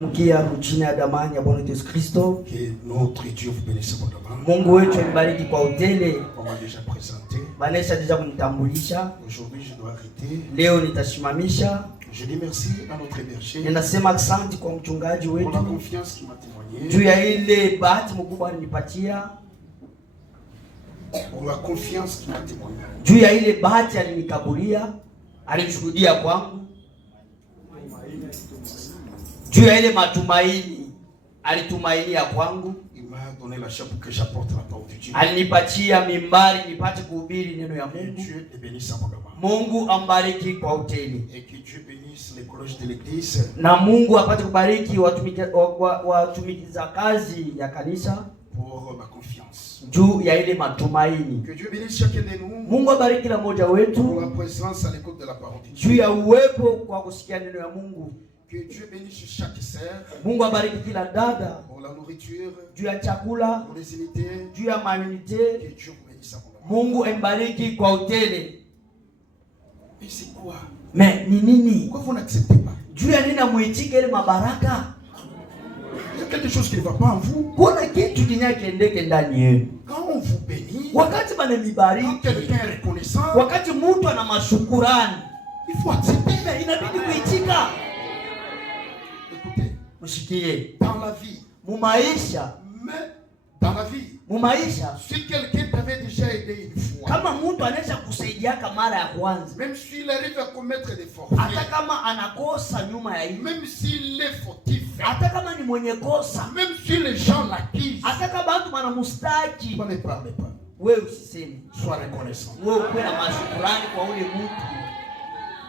Mkia mchina ya damani ya Bwana Yesu Kristo. Que notre Dieu vous bénisse abondamment. Mungu wetu mbariki kwa utele. On m'a déjà présenté. Banesha deja kunitambulisha. Aujourd'hui je dois arrêter. Leo nitasimamisha. Je dis merci à notre berger. Ninasema asante kwa mchungaji wetu. Pour la confiance qu'il m'a témoignée. Juu ya ile bahati mkubwa alinipatia. Pour la confiance qu'il m'a témoignée. Juu ya ile bahati alinikaburia, alinishuhudia kwangu. Juu ya ile matumaini alitumainia kwangu. Il m'a donné la chape pour que j'apporte la parole de Dieu. Alinipatia mimbari nipate kuhubiri neno ya Mungu. Dieu te bénisse abondamment. Mungu ambariki kwa utele. Et que Dieu bénisse les cloches de l'église. Na Mungu apate kubariki watumikiza kazi ya kanisa. Pour ma confiance. Juu ya ile matumaini. Que Dieu bénisse chacun de nous. Mungu abariki kila mmoja wetu. Pour la présence à l'écoute de la parole de Dieu. Juu ya uwepo kwa kusikia neno ya Mungu. Que Dieu bénisse chaque sœur. Mungu abariki kila dada. Pour la nourriture. Juu ya chakula. Pour les unités. Juu ya maunité. Que Dieu bénisse abondamment. Mungu embariki kwa utele. Mais c'est quoi? Mais ni nini? Pourquoi vous n'acceptez pas? Juu ya nini muitike ile mabaraka? Il y a quelque chose qui ne va pas en vous. Kuna kitu kinyakiendeke ndani yenu. Quand on vous bénit, wakati bananibariki, quand quelqu'un est reconnaissant, wakati mtu ana mashukurani, il faut accepter. Mais inabidi kuitika. Écoutez, mshikie, dans la vie, mumaisha, mais dans la vie, mumaisha, si quelqu'un t'avait déjà aidé une fois, kama mtu anaweza kusaidiaka mara ya kwanza, même s'il arrive à commettre des forfaits, hata kama anakosa nyuma ya hiyo, même s'il est fautif, hata kama ni mwenye kosa, même si les gens l'accusent, hata kama watu wanamstaki, ne parlez pas. wewe usiseme, Sois reconnaissant. wewe uwe na mashukrani kwa ule mtu.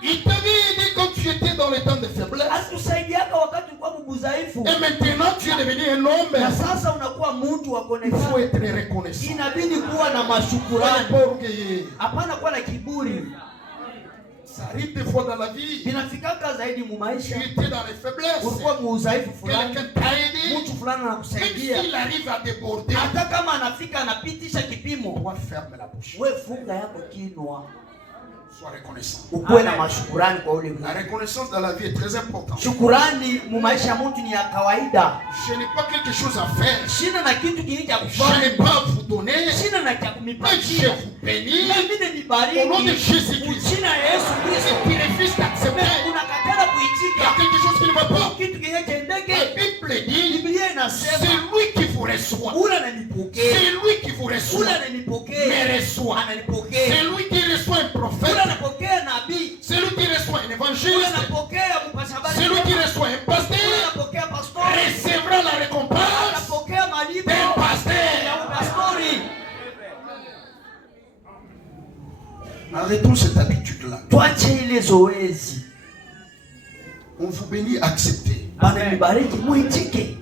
Il t'avait aidé quand tu étais dans les temps de faiblesse. Asikusaidiaka wakati ulikuwa mudhaifu. Et maintenant tu es devenu un homme. Na sasa unakuwa mtu wa kuonekana. Il faut être reconnaissant. Inabidi kuwa na mashukrani. Hapana kuwa na kiburi. Ça arrive des fois dans la vie. Binafikaka zaidi mu maisha. Tu étais dans les faiblesses. Ulikuwa mudhaifu fulani. Quelqu'un t'a aidé. Mtu fulani anakusaidia. Même s'il arrive à déborder. Hata kama anafika anapitisha kipimo. Toi ferme la bouche. Wewe funga yako kinwa. Sois reconnaissant. Ukuwe na mashukrani kwa ule mtu. La reconnaissance dans la vie est très importante. Shukrani mu maisha ya mtu ni ya kawaida. Je n'ai pas quelque chose à faire. Sina na kitu kingine cha Je kufanya. n'ai pas à vous donner. Sina na cha kumipatia. Je vous bénis. Mimi nibariki. Au nom de Jésus-Christ. Jina la Yesu Kristo. Tu refuses d'accepter. Unakataa Il y a kuitika. quelque chose qui ne va pas. Kitu kingine kiendeke. La Bible dit, Biblia inasema c'est lui qui vous reçoit. ule ananipokea. C'est lui qui vous reçoit. Ule ananipokea. Me reçoit. Ananipokea. C'est lui qui reçoit un Ule prophète. anapokea nabii. C'est lui qui reçoit un Ule évangéliste. anapokea mpasha habari. C'est lui qui reçoit un Ule pasteur. anapokea pastor. Recevra la récompense Anapokea malipo d'un ya pasteur. pastori. Arrêtons cette habitude-là. Tuache ile zoezi. On vous bénit, acceptez. Bananibariki muitike.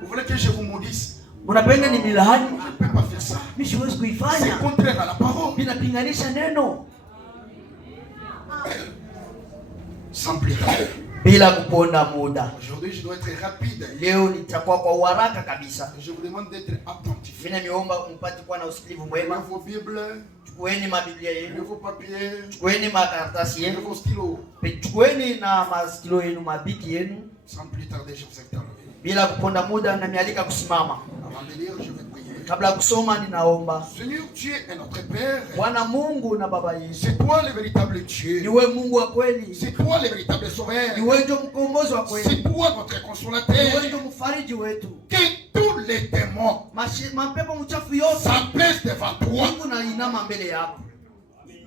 Vous voulez que je vous maudisse? Unapenda ni milahani? Je ne peux pas faire ça. Mimi siwezi C'est kuifanya. contraire à la parole. Binapinganisha neno. Sans plus tarder. Bila kuponda muda. Aujourd'hui, je dois être rapide. Leo nitakuwa kwa uharaka kabisa. Je vous demande d'être attentif. Mimi niomba mpate kuwa na usikilivu Prenez mwema. vos Bibles, Chukueni mabiblia prenez yenu, vos papiers, chukueni makaratasi prenez yenu, vos stylos. chukueni na masikilo yenu, mabiki yenu. Sans plus tarder, je vous invite à lever. Bila kuponda muda, namialika kusimama. Avant de lire, je vais prier. Kabla ya kusoma, ninaomba. Seigneur, Dieu est notre Père. Bwana Mungu na Baba yetu, C'est toi le véritable Dieu. niwe Mungu wa kweli, C'est toi le véritable Sauveur. niwe ndio mkombozi wa kweli, C'est toi notre niwe consolateur. ndio mfariji wetu. Que tous les démons Mapepo mchafu yote s'abaissent devant toi. Mungu na inama mbele yako,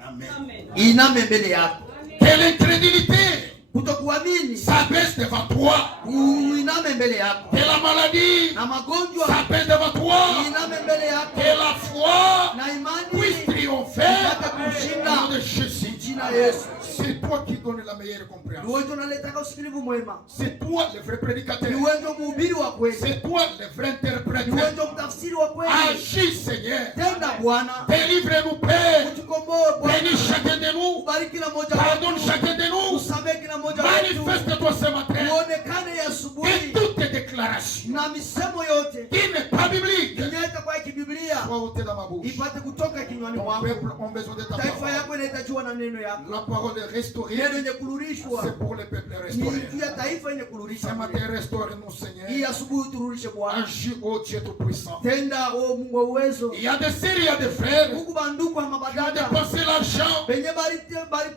Amen. iname mbele yako. Que l'incrédulité Kutokuamini s'abaisse devant toi. uiname mbele yako, Que la maladie na magonjwa s'abaisse devant toi. iname mbele yako, Que la foi na imani puisse triompher itaka au nom kushinda de Jésus. jina Yesu. C'est toi qui donnes la meilleure compréhension. Niwe ndio naletaka usikilivu mwema, C'est toi le vrai prédicateur. niwe ndio mhubiri wa kweli, C'est toi le vrai niwe interprète. ndio mtafsiri wa kweli. Agis, Seigneur. Tenda Bwana, Délivre-nous, Père. utukomboe Bwana, Bénis chacun de nous. ubariki kila mmoja Pardonne wetu, chacun de nous. usamehe kila mmoja wetu, Manifeste-toi ce matin. uonekane Que asubuhi toutes tes déclarations na misemo yote qui n'est pas biblique inyeka kwa kibiblia doit ôter dans ma bouche. ipate kutoka kinywani Ton mwangu. peuple a besoin de ta Taifa parole. yako inahitajiwa na neno yako. La parole est restaurée. Neno yenye kurudishwa C'est pour les peuples ni restaurés. juu ya taifa yenye kurudisha. Ce matin, restaure-nous, Hii Seigneur. asubuhi turudishe Bwana. Agis, ô Dieu tout-puissant. Tenda o Mungu wa uwezo. Il y a des sœurs, il y a des frères Mungu banduku ama qui ont badada. dépensé l'argent Benye bari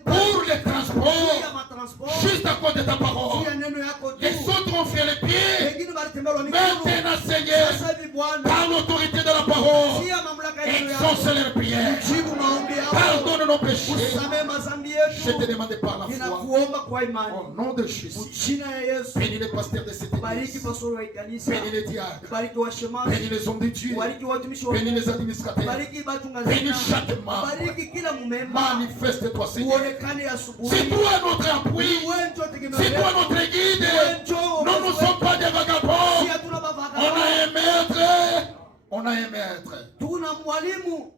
pour les transports ya matransport. juste à cause de ta Juu parole. ya neno yako tu. Les autres ont fait les pieds. Wengine balitembea kwa mikono. Maintenant, Seigneur, Sasa hivi Bwana. par l'autorité de la parole, Juu ya mamlaka ya neno yako. exauce leurs prières. Jibu maombi yao. Pardonne nos péchés. Usamehe madhambi Je te yetu. demande par la foi. Ninakuomba kwa imani. Au nom de Jésus. Jina ya Yesu. Bénis les pasteurs de cette Bariki église. pastori wa kanisa. Bénis les diacres. Bariki washemaji. Bénis les hommes de Dieu. Bariki watumishi wa Bénis les administrateurs. Bariki batungaji. Bénis chaque membre. Bariki kila mumemba. Manifeste-toi, Seigneur. Uonekane asubuhi. C'est toi notre appui. Wewe ndio tegemeo C'est toi letu. notre guide. Wewe ndio Nous ne sommes pas des vagabonds. Si hatuna On a mavaga. un maître. On a un maître. Tuna mwalimu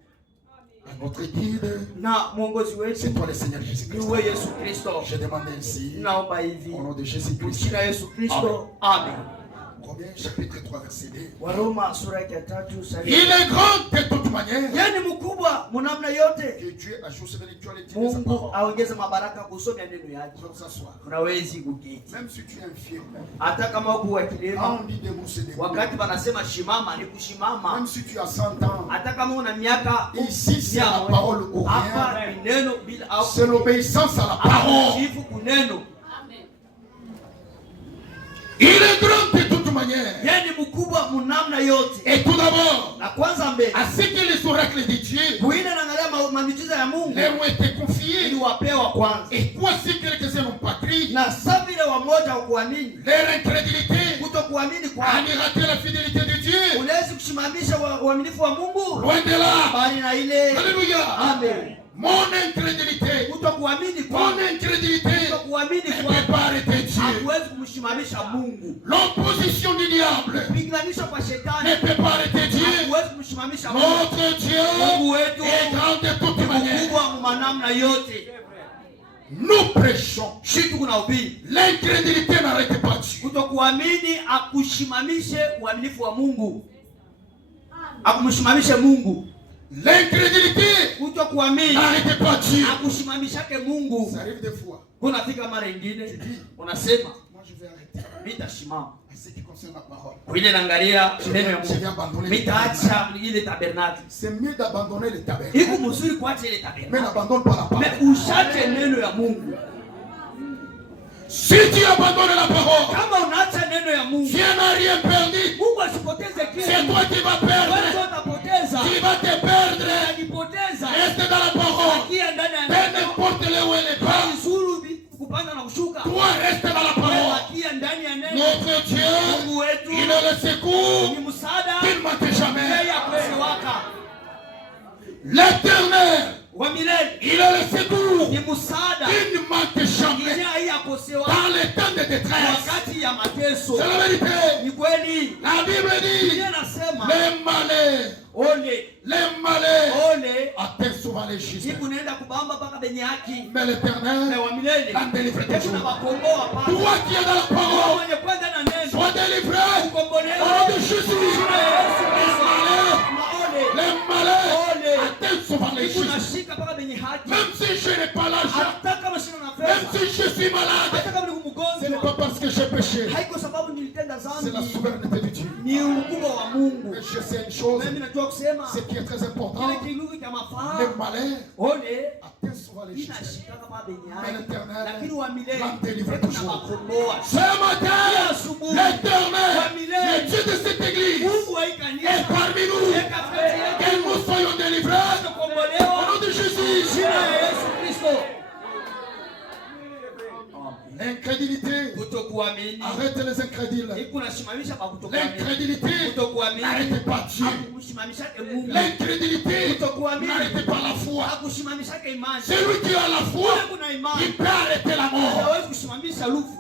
Notre guide, na mwongozi c'est wetu toi le Seigneur ni Jésus-Christ. wewe Yesu Kristo. Je demande ainsi, Naomba hivi au nom de kwa Jésus-Christ. jina la Yesu Kristo. Amen. Romains chapitre 3, verset 2. Waroma sura ya 3 sura. Il est grand de toute manière. Yeye ni mkubwa mnamna yote. Que Dieu ajoute ses bénédictions et sa Mungu parole. aongeze mabaraka kusomea neno yake. Nous allons s'asseoir. Unawezi kuketi. Même si tu es infirme, Hata kama uko wa quand kilema, on dit debout, c'est debout. wakati wanasema shimama ni Même kushimama. si tu as 100 ans, Hata kama una miaka ici c'est la parole ou hapa rien. ni neno bila au C'est l'obéissance à la parole. kujifu kuneno. Il est grand de toute manière. Yeye ni mkubwa mnamna yote. Et tout d'abord, Na kwanza mbele à ce que les oracles de Dieu kuina naangalia mamiujiza ya Mungu leur ont été confiés. iliwapewa kwanza. Et quoi si quelques-uns n'ont pas cru, Na sasa vile wamoja kuamini, leur incrédulité kutokuamini a kwa raté la fidélité de Dieu. unaweza kusimamisha uaminifu wa Mungu Loin de là. bali na ile. Alléluia. Amen. Mon incrédulité, Kutokuamini mon kwa incrédulité kutokuamini ne kwa peut pas arrêter Dieu. hakuwezi kumshimamisha Mungu. L'opposition du diable Kupiganisha kwa ne shetani peut pas arrêter Dieu. hakuwezi kumshimamisha Mungu. Notre Dieu Mungu wetu est grand de toute manière. mkubwa kwa namna yote. Nous prêchons. Shitu kuna ubiri. L'incrédulité n'arrête pas Dieu. Kutokuamini akushimamishe uaminifu wa Mungu. Akumshimamishe Mungu. L'incrédulité Kutokuamini n'arrête pas Dieu. akushimamishake Mungu. Ça arrive des fois. Kunafika mara nyingine unasema Moi je vais arrêter. nitashimama. À ce qui concerne la parole. Kuile naangalia neno ya Je vais Mungu. abandonner le tabernacle. Mitaacha ile tabernacle. C'est mieux d'abandonner le tabernacle. Iko mzuri kuacha ile Mais tabernacle. n'abandonne pas la parole. Mais ushate neno ya Mungu. Si tu abandonnes la parole, Kama unaacha neno ya Mungu, tu n'as rien perdu. Mungu asipoteze C'est kitu. toi qui vas Wewe perdre. ndio utapoteza. Tu vas te perdre. Unajipoteza. Reste dans la parole. Kia ndani ya Peu neno. n'importe là où elle est pas. Vizuri kupanda na kushuka. Toi, reste dans la Wewe parole. kia ndani ya neno. Notre Dieu, Mungu wetu il est le secours ni msaada. qui ne manque jamais. Yeye akuelewaka. L'éternel, Wa milele il est le secours ni msaada. qui ne manque jamais. Yeye hayakosewa Dans les temps de détresse. wakati ya mateso. C'est la vérité. Ni kweli. La Bible dit, Biblia inasema les malais, atteignent souvent les justes. siku naenda kubamba mpaka benye haki. Mais l'éternel Na wa milele l'en délivre Yesu toujours. nawakomboa pale. Toi qui es dans la parole, Mwenye kwenda na neno sois délivré au kukombolewa. nom de Jésus. Jina la Yesu Kristo. Maole. Les malais atteignent souvent les Siku justes. nashika mpaka benye haki. Même si je n'ai pas l'argent, Hata kama sina na même pesa. si je suis malade, Hata kama ni ce n'est mgonjwa. pas parce que j'ai péché. Haiko sababu nilitenda C'est la dhambi. souveraineté de Dieu. Ni ukubwa wa Mungu. Mais je sais une chose, Mimi najua kusema ce qui est très important, kile kilugu cha mafaa. les malais Ole atteignent souvent les justes. inashika kama benye Mais haki. l'éternel Lakini wa milele l'en délivre Yesu toujours. nawakomboa. Ce matin, l'éternel, le Dieu de cette église, Mungu wa hii est kanisa. parmi nous. Eka kati yetu. Que nous soyons délivrés au Kukombolewa. nom de Jésus. Jina la Yesu Kristo. L'incrédulité, Kutokuamini. arrête les incrédules. Iko nasimamisha kwa kutokuamini. L'incrédulité, Kutokuamini. n'arrête pas Dieu. Hakusimamishake Mungu. L'incrédulité, Kutokuamini. n'arrête pas la foi. Hakusimamishake imani. Celui qui a la foi, Kule kuna imani. il peut arrêter la mort. Hawezi kusimamisha lufu.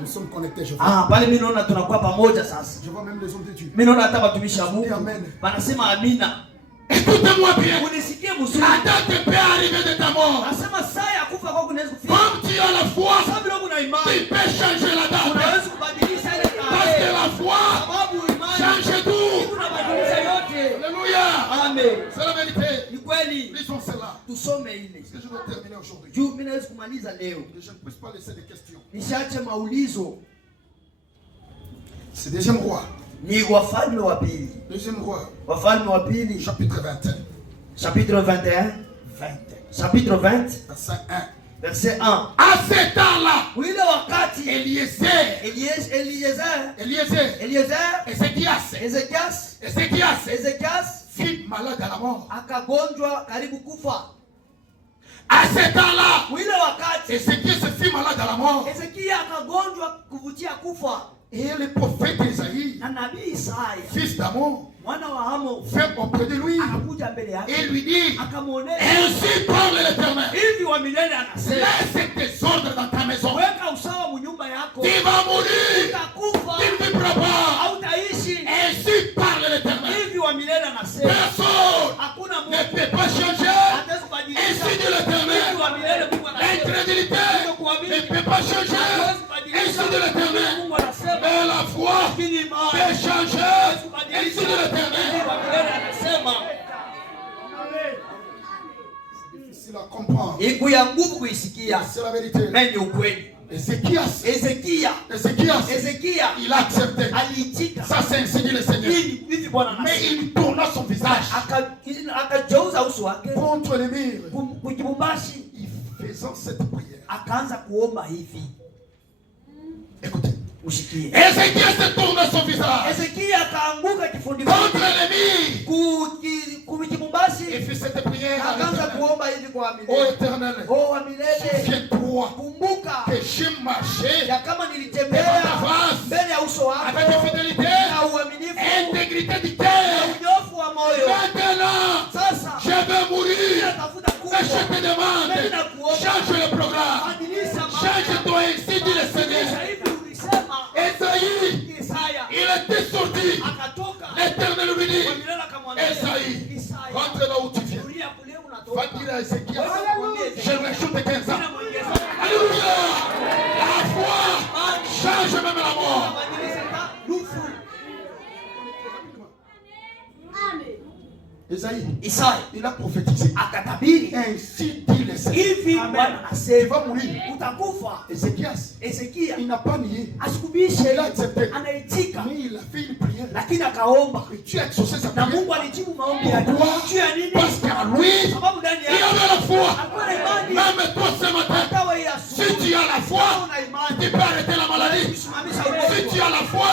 Nous sommes connectés, je vois. Pale mimi naona tunakuwa pamoja sasa. Je vois même les hommes de Dieu. Mimi naona hata watumishi wa Mungu Amen. wanasema amina. Écoutez-moi bien. Unisikie mzuri. La date peut arriver de ta mort. Nasema saa ya kufa kwako inaweza kufika. Comme tu as la foi, Sababu leo kuna tu imani. peux changer la date. Unaweza kubadilisha ile Parce que tarehe. la foi vérité. Ni kweli. Lisons cela. Tusome ile. Parce que je dois terminer aujourd'hui. Juu mimi naweza kumaliza leo. Je ne puisse pas laisser des questions. Nishaache maulizo. C'est deuxième roi. Ni Wafalme wa pili. Deuxième roi. Wafalme wa pili. Chapitre 21. Chapitre 21. Chapitre 20. Verset 1. Verset 1. À ce temps-là, Ile wakati Eliezer, Ezekias fut malade à la mort. akagonjwa karibu kufa. À ce temps-là, Ile wakati Ézéchias fut malade à la mort. Ezekia akagonjwa kuvutia kufa. Et le prophète Isaïe, Na nabii Isaya fils d'Amon, mwana wa Amo fait auprès de lui akakuja mbele yake et lui dit, akamwonea, ainsi parle l'Éternel, hivi wa milele anasema, laisse tes ordres dans ta maison. weka usawa munyumba yako, Tu vas mourir, utakufa tu ne vivras pas. hautaishi. Ainsi parle l'Éternel. Hivi wa milele anasema, Personne hakuna ne mtu peut pas changer. ataweza kubadilisha. Ainsi dit l'Éternel. Hivi wa milele Mungu anasema, L'incrédulité ne peut pas changer. Ainsi dit l'Éternel. Mungu anasema, Mais la foi lakini imani peut changer. Ainsi dit Hivi l'Éternel. wa milele anasema. C'est difficile à comprendre. Iku ya nguvu kuisikia, C'est la vérité. mais ni ukweli. Ézéchias, Ezekia il a accepté. aliitika. Ça, c'est ainsi dit le Seigneur. Hivi Bwana Mais anasema, il tourna son visage akageuza uso wake contre le mur. kujibumbashi, Faisant cette prière. akaanza kuomba hivi. Écoutez. Ushikie. Ézéchias se tourna son visage Ezekia akaanguka kifudifudi contre le mur. Il kujibumbashi, fit cette prière à akaanza l'Éternel. kuomba hivi kwa Ô milele. Éternel, Oh wa milele, souviens-toi kumbuka que j'ai marché ya kama nilitembea mbele ya uso wako avec fidélité, na uaminifu intégrité du na cœur. unyofu wa moyo. Maintenant, Sasa je vais mourir. natafuta Et kufa, je te demande, change le programme. badilisha Change-toi ainsi, dit le Seigneur. Sasa hivi ulisema Esaïe, Isaya il était sorti. akatoka L'Éternel lui dit, kwa milele, akamwambia Esaïe, Isaya, rentre là où tu viens. kulia kule Va unatoka. dire à Ézéchias, Wewe je rajoute 15 ans. unamwongeza Alléluia. La foi change même la mort. badilisha lufu. Esaïe, Isaya il a prophétisé. akatabiri Ainsi dit le Seigneur. hivi, Bwana Tu anasema vas mourir. utakufa. Ézéchias, Ezekia il n'a pas nié. asikubishe, Il a accepté. anaitika, Mais il a fait une prière. lakini akaomba Et tu as exaucé sa na prière. Mungu alijibu maombi yake. Pourquoi? Juu ya nini? Parce qu'en lui, Sababu ndani il yake avait la foi. alikuwa na imani. Même toi ce matin, Hata wewe ya si tu as la foi, una imani, tu peux arrêter la maladie. kusimamisha Si ugonjwa. tu as la foi,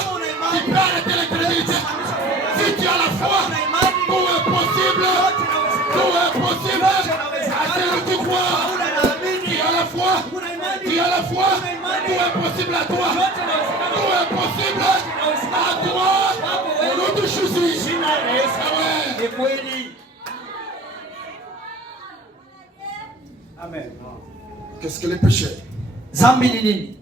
tu peux arrêter l'incrédulité. Si tu as la foi, Una imani, tout est possible. yote inawezekana. Tout est possible. À celui qui croit, Una naamini, tu as la foi. una imani, Tu as la foi. una imani, Tout est possible à toi. yote inawezekana. Tout est possible à toi. Au nom de Jésus. Jina la Yesu. Ah ouais. Ni kweli. Amen. Qu'est-ce que le péché? Zambi ni nini?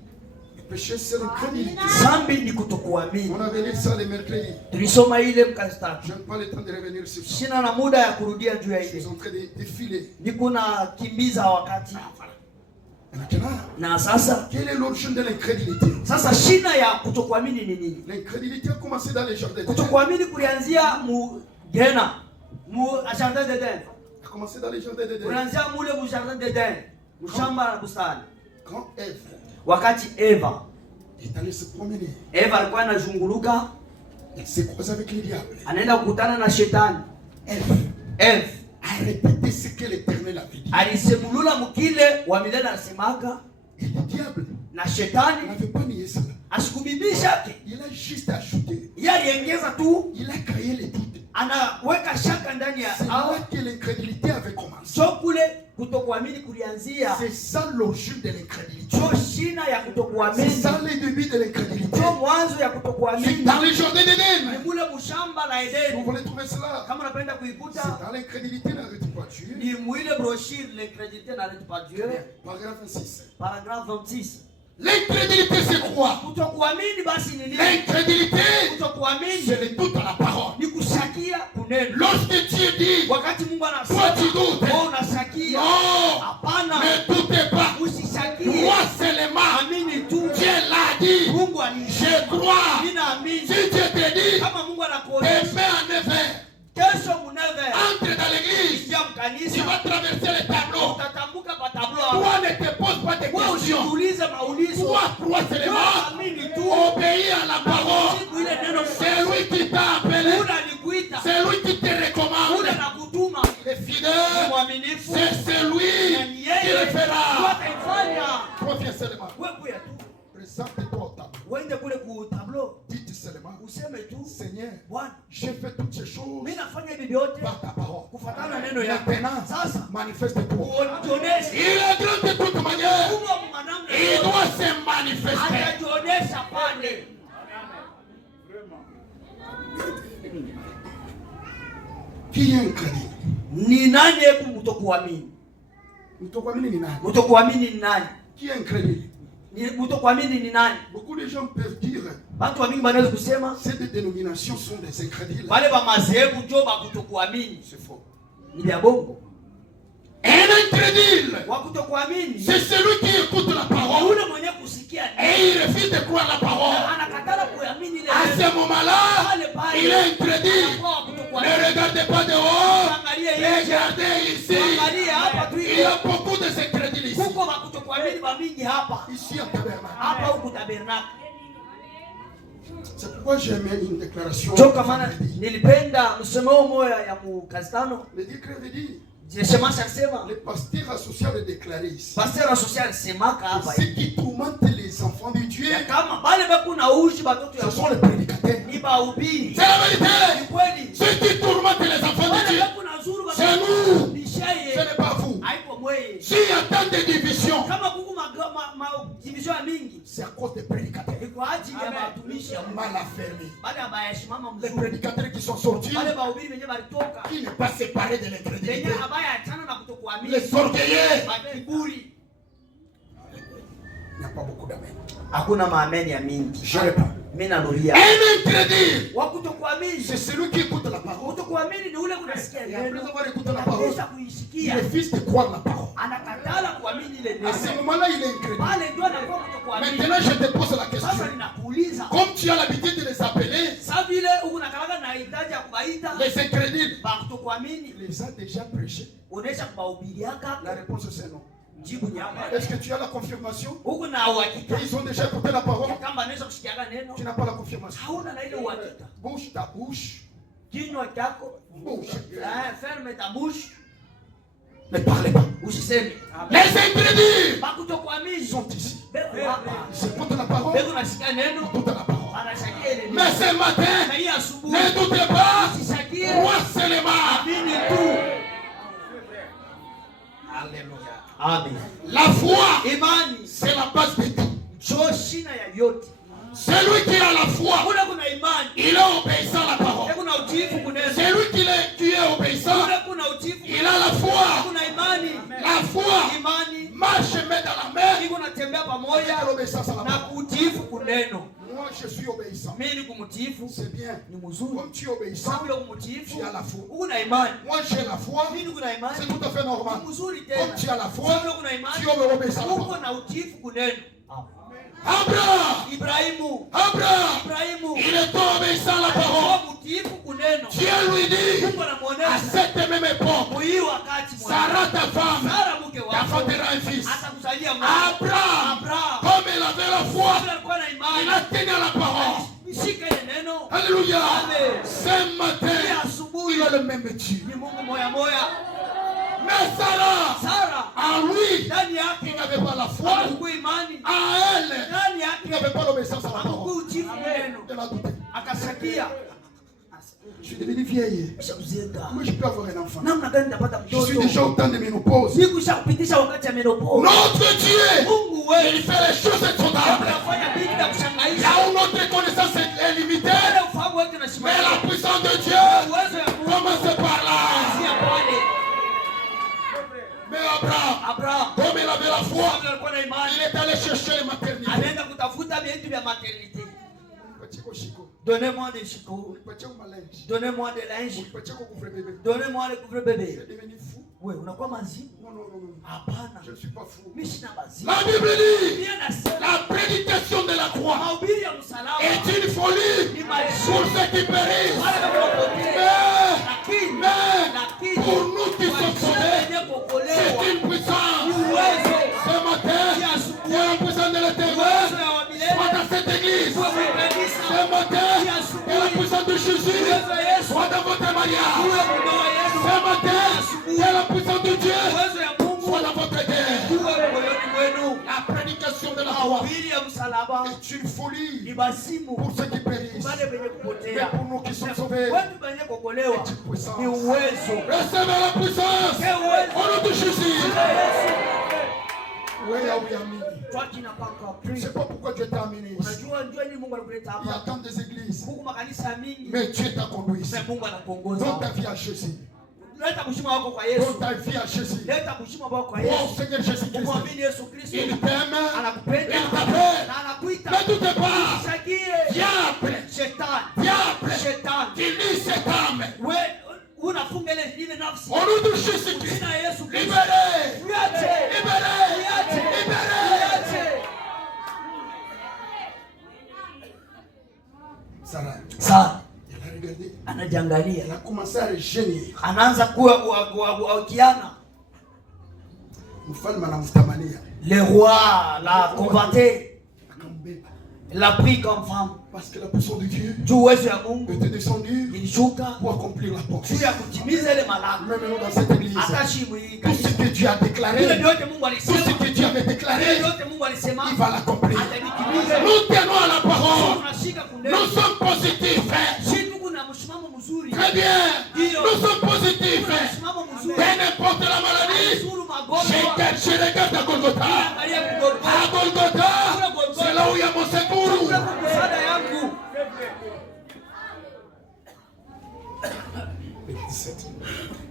Le péché, c'est l'incrédulité. Zambi ni kutokuamini. On avait lu ça le mercredi. Tulisoma ile mkastaki. Je n'ai pas le temps de revenir sur ça. Sina na muda ya kurudia juu ya Je suis ile. en train de défiler. Niko na kimbiza wakati. Et maintenant, Na sasa quelle est l'origine de l'incrédulité? sasa shina ya kutokuamini ni nini? L'incrédulité a commencé dans les jardins d'Éden. Kutokuamini kulianzia mu Gena, mu jardin d'Eden. A commencé dans les jardins d'Éden. Kulianzia mule mu jardin d'Eden, mu shamba la bustani. Quand Ève Wakati Eva est allée se promener, Eva alikuwa anazunguruka, elle s'est croisée avec le diable. anaenda kukutana na shetani. Ève a répété ce que l'Éternel avait dit. Alisemulula mukile wa milele anasemaka, Et le diable na shetani n'avait pas nié cela. asikubibisha. Il a juste ajouté. Yeye aliongeza tu, Il a créé les doutes. anaweka shaka ndani ya C'est là que l'incrédulité avait commencé. so kule kutokuamini kulianzia. C'est ça l'origine de l'incrédulité. So shina ya C'est kutokuamini, ça le début de l'incrédulité. so mwanzo ya C'est kutokuamini dans les jardins d'Éden. ni mule mushamba la Vous Edeni. voulez trouver cela? Kama unapenda C'est kuikuta dans l'incrédulité, n'arrête pas Dieu. ni mwile brochure l'incrédulité n'arrête pas Dieu. Paragraphe 26. Paragraphe 26. L'incrédulité, c'est quoi? Kutokuamini basi ni nini? L'incrédulité, Kutokuamini c'est le doute à la parole. ni kushakia kuneno. Lorsque Dieu dit, Wakati Mungu toi anasema tu doutes. wewe unashakia. Non, Hapana, ne doutez pas. usishakie. Moi seulement, Amini tu. Dieu l'a dit. Mungu alisema. Je crois. Mimi naamini. Si Dieu te dit, Kama Mungu anakuonyesha demain en 9h, kesho muneve entre dans l'église. Toi, crois seulement, obéis à la parole. C'est lui qui t'a appelé. C'est lui qui te recommande. Il est fidèle. C'est celui qui le fera. Toi, viens seulement. Présente-toi au tableau. Dites seulement, Seigneur, j'ai fait toutes ces choses par ta parole. Maintenant, manifeste-toi. Il est grand de toute manière. Il doit se manifester. Qui est incrédule? Ni nani kutokuamini? Kutokuamini ni nani? Kutokuamini ni nani? Qui est incrédule? Kutokuamini ni nani? Beaucoup de gens peuvent dire, watu wengi wanaweza kusema ces dénominations sont des incrédules. Wale ba madhehebu ndio ba kutokuamini. C'est faux. Ni ya bongo. Un incrédule, c'est celui qui écoute la parole et il refuse de croire la parole. À ce moment-là, il est incrédule. Ne regardez pas dehors, regardez ici. Il y a beaucoup de incrédules ici. Ici à Tabernacle. C'est pourquoi j'ai mis une déclaration. Le décret veut dire, le pasteur associé avait déclaré ici, ce qui tourmente les enfants de Dieu, ce sont les prédicateurs. C'est la vérité. Ce qui tourmente les enfants de Dieu, c'est nous, ce n'est pas vous. S'il y a tant de divisions, c'est à cause des prédicateurs mal affermis. Les prédicateurs qui sont sortis, qui ne sont pas séparés de l'incrédulité. Les orgueilleux. Il n'y a pas beaucoup d'amen. Je réponds. Un incrédule, c'est celui qui écoute la parole. Et après avoir écouté la parole, il refuse de croire la parole. À ce moment-là, il est incrédule. Maintenant, je te pose la question. Comme tu as l'habitude de les appeler, les incrédules, il les a déjà prêchés. La réponse c'est non. Est-ce que tu as la confirmation? Ils ont déjà écouté la parole. Tu n'as pas la confirmation. Bouche ta bouche. Bouche. Ferme ta bouche. Ne parlez pas. Les incrédules sont ici. Ils écoutent la parole. Ils écoutent la parole. Mais ce matin, ne doutez pas. Crois seulement. Alléluia. Amen. La foi, c'est la base de tout. Celui qui a la foi, il est obéissant à la parole. Celui qui est obéissant, il a la foi. La foi marche main dans la main. Et l'obéissance à la parole. Moi je suis obéissant. C'est bien. Comme tu es obéissant, tu as la foi. Moi j'ai la foi. C'est tout à fait normal. Comme tu as la foi, tu es obéissant. Abraham, il est obéissant à la parole. Dieu lui dit, à cette même époque, Sarah ta femme, t'enfantera un fils. Abraham, comme il avait la foi, il a tenu à la parole. Alléluia. Ce matin, il a le même Dieu. Mais Sarah, à lui, il n'avait pas la foi. À elle, il n'avait pas l'obéissance à la parole. Elle a douté. Je suis devenu vieille. Comment je peux avoir un enfant? Je suis déjà au temps de ménopause. Notre Dieu, il fait les choses extraordinaires. Là où notre connaissance est limitée, mais la puissance de Dieu commence par là. Mais Abraham, comme il avait la foi, il est allé chercher les maternités. Donnez-moi des chicots. Donnez-moi des linges. Donnez-moi le couvre-bébé. Oui, on a quoi mazi? Non. Je ne suis pas fou. La Bible dit, la prédication de la croix est une folie pour ceux qui périssent. Mais pour nous qui sommes sauvés, c'est une puissance. Ce matin, il y a la puissance de éternel soit dans cette église. Ce matin, que la puissance de Jésus soit dans votre mariage. Ce matin, que la puissance de Dieu soit dans votre guerre. La prédication de la croix est une folie pour ceux qui périssent. Mais pour nous qui sommes sauvés, est une puissance. Recevez la puissance au nom de Jésus. Toi qui n'as pas encore Je ne pris. sais pas pourquoi Dieu t'a amené ici. Il y a tant des églises. Mais Dieu t'a conduit ici. Donne ta vie à Jésus. Donne ta vie à Jésus. Oh Seigneur Jésus-Christ. Il t'aime. Il t'appelle. Ne doutez pas. Diable. Qui lit cette âme. Au nom de Jésus-Christ. Libérez. Sarah, Il a regardé. anajiangalia. Il a commencé à gémir. Anaanza kukiana. Mfalme anamtamania. Le roi l'a convoité, Akambeba. l'a pris comme femme. Parce que la puissance de Dieu Juu uwezo ya Mungu était descendue ilishuka pour accomplir la porte. juu ya kutimiza ile malaka. Même nous dans cette église, Hata shimu hii tout ce que Dieu a déclaré, ile yote Mungu tout alisema, ce que Dieu avait déclaré, ile yote Mungu alisema il va l'accomplir. atatimiza. Nous tenons à la parole. Tunashika Nous kuneno. sommes positifs. Sisi tuko na msimamo mzuri. Très bien. Nous sommes positifs. Tuna msimamo mzuri. Peu n'importe la maladie. Suru magonjwa. Je regarde à Golgotha. Angalia kugorgota. À Golgotha, c'est là où il y a mon secours. Kuna msaada yangu.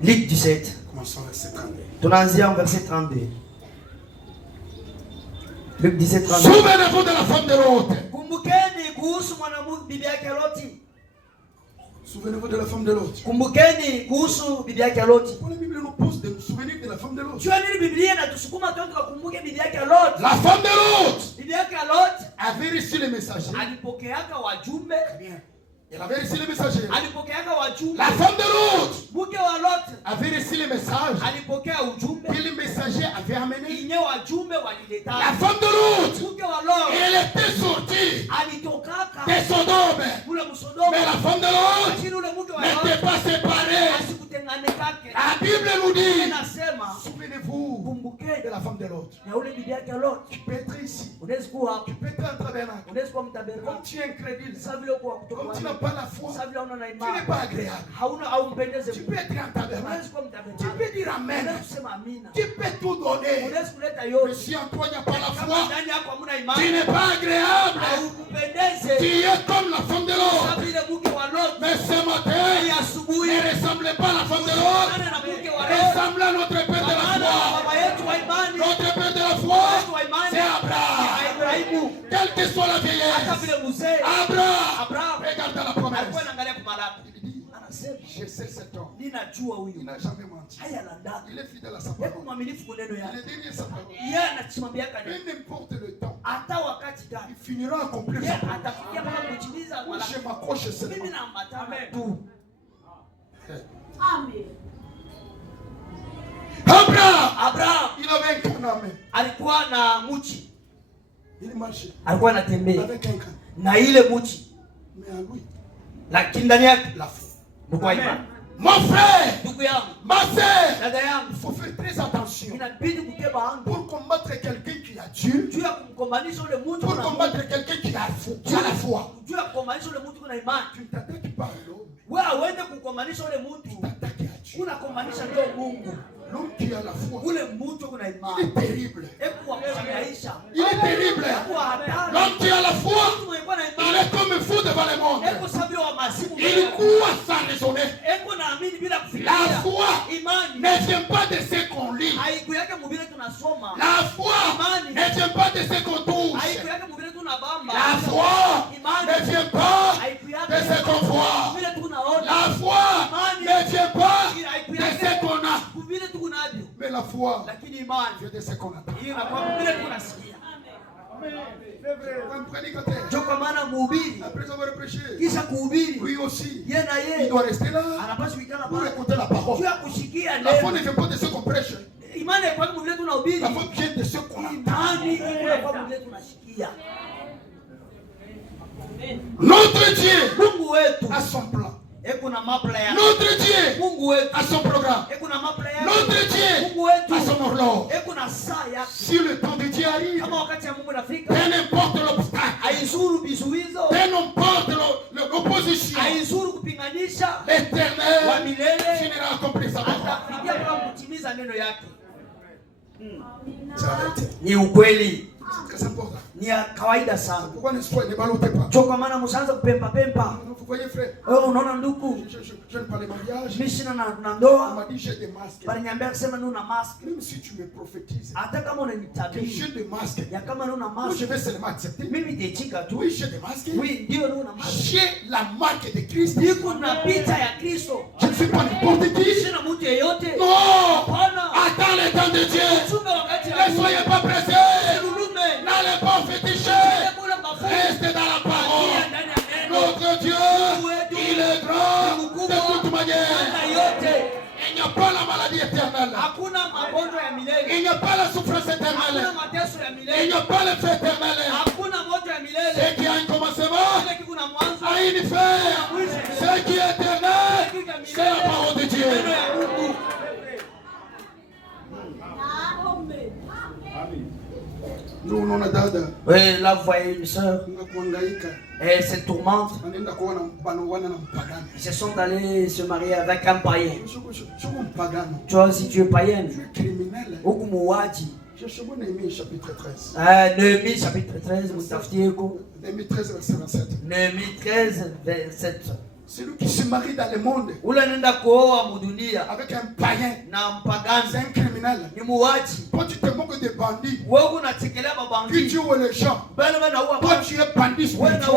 Luc 17. Commençons verset 32. Tunaanzia verset 32. Luc 17 32. Souvenez-vous de la femme de Lot. Kumbukeni kuhusu mwanamke bibi yake Loti. Souvenez-vous de la femme de Lot. Kumbukeni kuhusu bibi yake Loti. Pourquoi la Bible nous pousse de nous souvenir de la femme de Lot? Jua nini Biblia inatusukuma tu tukumbuke bibi yake Lot. La femme de Lot Bibi yake Lot avait reçu les messagers. alipokeaka wajumbe. Bien. Elle avait reçu les messagers. Alipokeaka wajumbe. La femme de Lot Mke wa Lot avait reçu les messages alipokea ujumbe. que les messagers avaient amenés. Inye wajumbe walileta. La femme de Lot, Mke wa Lot elle était sortie alitokaka de Sodome. kule Msodoma. Mais la femme de Lot Lakini ule mke wa n'était Lot pas séparée. asikutenganekake. La Bible nous dit, Inasema souvenez-vous kumbukeni de la femme de Lot. na ule bibi yake Lot. Tu peux être ici. Unaweza kuwa hapo. Tu peux être en tabernacle. Unaweza kuwa mtabernakulo. Comme tu es incrédule, Sasa vile kwa kutoka comme tu n'as pas la foi, sasa vile una na tu n'es imani. pas agréable. Hauna au mpendeze. Tu peux être en tabernacle. Unaweza kuwa Tu mtabernakulo. peux dire Amen. Unaweza kusema amina. Tu peux tout donner. Unaweza kuleta Mais yote. si en toi il n'y a pas la Kama foi, ndani yako hamuna tu imani. n'es pas agréable. Au mpendeze. Tu es comme la femme de Sasa Lot. vile mke wa Lot. Mais ce matin, Ni asubuhi. ne ressemblez pas à la femme de Lot. Nani na mke wa Lot. Ressemble à notre Père de la Maana foi. baba yetu wa imani. Notre Père de la foi, Yetu wa imani. c'est Abraham. Ibrahimu. Quelle que soit la Hata vieillesse, vile mzee. Abraham, Abraham. regarde la Alikuwa promesse. anaangalia kwa malaki. Il dit, Anasema je sais cet homme. ninajua Il huyu. n'a jamais menti. Haya la ndani. Il est fidèle à sa Yeye parole. mwaminifu kwa neno Il yake. est derrière sa parole. Yeye anasimamia Peu kanisa. n'importe le temps, Hata wakati il gani. finira à accomplir Yeye sa parole. atafikia mpaka kutimiza Moi, malaki. je m'accroche Mimi seulement. naambatana tu. Abraham, Abraham il avait un canne à main. alikuwa na mchi. Il marchait Alikuwa anatembea avec un canne. na ile mchi. Mais à lui, Lakini ndani yake la foi. ndugu imani. Mon frère, Ndugu yangu, ma soeur, dada il yangu, faut faire très attention. inabidi kukeba angu Pour combattre quelqu'un qui a Dieu, juu ya kumkombanisha ule mtu pour na combattre quelqu'un qui a la foi, juu ya kukombanisha ule mtu kuna imani. tu ne t'attaques pas à l'homme, Wewe uende kukombanisha ule mtu, tu t'attaques à Dieu. unakombanisha ndio Mungu. L'homme qui a la foi, Ule mtu kuna il imani. est terrible. Hebu wakushaisha. Il est terrible. Kwa hatari. L'homme qui a la foi, Mtu mwenye kuwa na il imani. est comme fou devant le monde. Hebu sabio wa mazimu. Il croit sans raisonner. Hebu naamini bila La kufikiria. foi Imani. ne vient pas de ce qu'on lit. Haiku yake mubile tunasoma. La foi ne vient pas de ce qu'on touche. Haiku yake mubile tunabamba. La foi ne vient pas de ce qu'on voit. Mubile tunaona. La foi ne vient pas de ce qu'on a. Mubile tunavyo. Mais la foi Lakini imani vient de ce qu'on attend. hiyo inakuwa mubile tunasikia. Un prédicateur, Ndio kwa maana mhubiri après avoir prêché, kisha kuhubiri lui aussi, yeye na il yeye doit rester là anapaswa kuikana pour pale écouter la parole. juu ya kushikia La foi neno. ne vient pas de ce qu'on prêche. Imani kwa mubile tunahubiri. La foi vient de ce qu'on entend. Imani inakuwa vile tunashikia. Notre Dieu Mungu wetu a son plan. Kuna mapla yake. Notre Dieu Mungu wetu a son programme. kuna mapla yake. Notre Dieu Mungu wetu a son horloge. kuna saa yake. Si le temps de Dieu arrive, Kama wakati ya Mungu unafika, peu importe l'obstacle, haizuru vizuizo, peu importe l'opposition, haizuru kupinganisha, wa l'Éternel milele finira accomplir sa parole. atafikia kwa kutimiza neno yake. C'est la vérité. Ni ukweli. C'est très important. Ni ya kawaida sana. Pourquoi l'histoire ne balote pas? Kwa maana mshaanza kupempa pempa. Vous voyez frère? Unaona ndugu? Je ne parle mariage. Mimi sina na On ndoa. m'a dit j'ai des masques. Bali niambia kusema nuna mask. Même si tu me prophétises Hata kama que unanitabiri j'ai des masques, ya kama nuna moi mask, je vais seulement accepter. mimi nitachika tu. Oui, j'ai des masques. Oui, ndio nuna mask. J'ai la marque de Christ. Niko na picha ya Kristo. Je ne suis pas n'importe qui. Sina mtu yeyote. Non! Hapana. Attends le temps de Dieu. Mtume wakati Ne soyez pas pressés. Lulume. N'allez pas féticher. Restez dans la parole. Notre Dieu, il est grand de toute manière. Il n'y a pas la maladie éternelle. Il n'y a pas la souffrance éternelle. Il n'y a pas le feu éternel. Ce qui a un commencement a une fin. Ce qui est éternel, c'est la parole de Dieu. Nous, on a dada. Oui, là vous voyez une soeur. Elle se tourmente. Ils se sont allés se marier avec un païen. Toi aussi tu es païenne. Criminel. Néhémie chapitre 13. Néhémie chapitre 13. Néhémie 13 verset 27. Néhémie 13 27. Celui qui se marie dans le monde avec un païen, c'est un criminel. Quand tu te moques des bandits, qui tuent les gens, toi tu es bandit spirituel.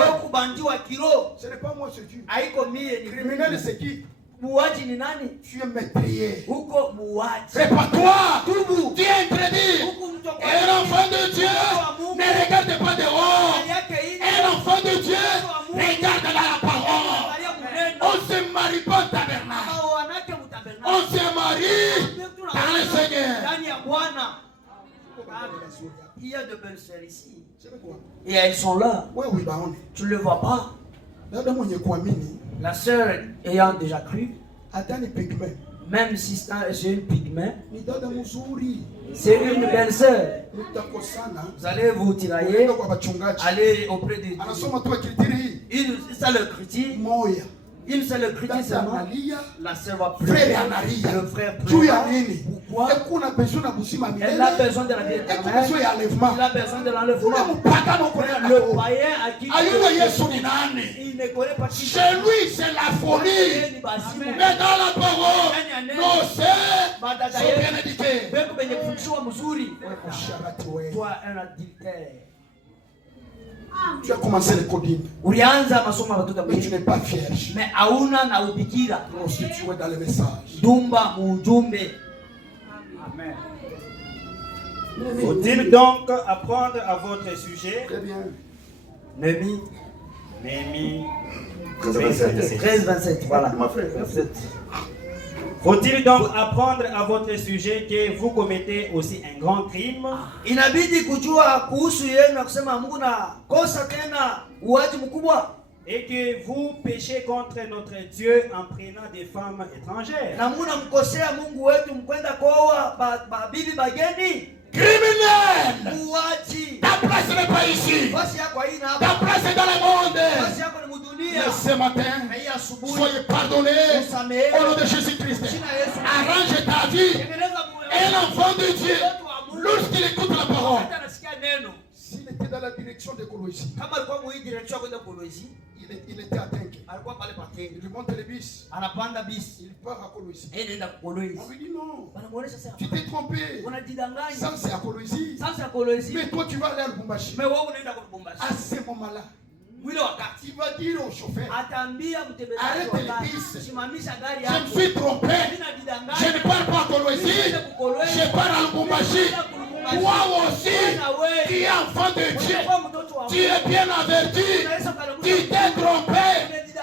Ce n'est pas moi, c'est Dieu. Criminel, c'est qui? Tu es méprié. Prépare-toi. Tu es interdit. Et l'enfant de Dieu ne regarde pas dehors. Et l'enfant de Dieu regarde dans la parole. On ne se marie pas au tabernacle. On se marie dans le Seigneur. Il y a de belles sœurs ici. Et elles sont là. Tu ne le vois pas. La sœur ayant déjà cru, même si c'est une pygmée, c'est une belle sœur. Vous allez vous tirailler, aller auprès de Dieu. Une seule critique, une seule critique seulement. La sœur va pleurer, le frère pleure. Pourquoi? Elle a besoin de la vie éternelle. Il a besoin de l'enlèvement. Le païen à qui il ne connaît pas qui. Chez lui, c'est la folie. Mais dans la parole, nos sœurs sont bien éduquées. Toi, un adultère. Tu as commencé le coding. Mais tu n'es pas fier. Mais hauna na ubikira. Constitué dans le message. Dumba mujumbe. Amen. Faut-il donc apprendre à votre sujet? Très bien. Néhémie 13-27. Voilà. Faut-il donc apprendre à votre sujet que vous commettez aussi un grand crime? Inabidi kujua kuhusu yenu na kusema Mungu na kosa tena uaji mkubwa. Et que vous péchez contre notre Dieu en prenant des femmes étrangères. Na Mungu namkosea Mungu wetu mkwenda kuoa bibi bageni. Criminel! Uaji. Ta place n'est pas ici. Basi yako haina hapa. Ta place est dans le monde. Basi yako ni mudunia. Mais ce matin, soyez pardonnés au nom de Jésus-Christ. Arrange ta vie. Et l'enfant de Dieu, lorsqu'il écoute la parole, s'il était dans la direction de Colosie, il était à Tenke. Il monte le bis. Il part à Colosie. On lui dit non. Tu t'es trompé. Ça c'est à Colosie. Mais toi tu vas aller à Lubumbashi. À ce moment-là, il va dire au chauffeur, arrête le bis. Je me suis trompé. Je ne pars pas à Colosie. Je pars à Lubumbashi. Toi aussi, tu es enfant de Dieu. Tu es bien averti. Tu t'es trompé.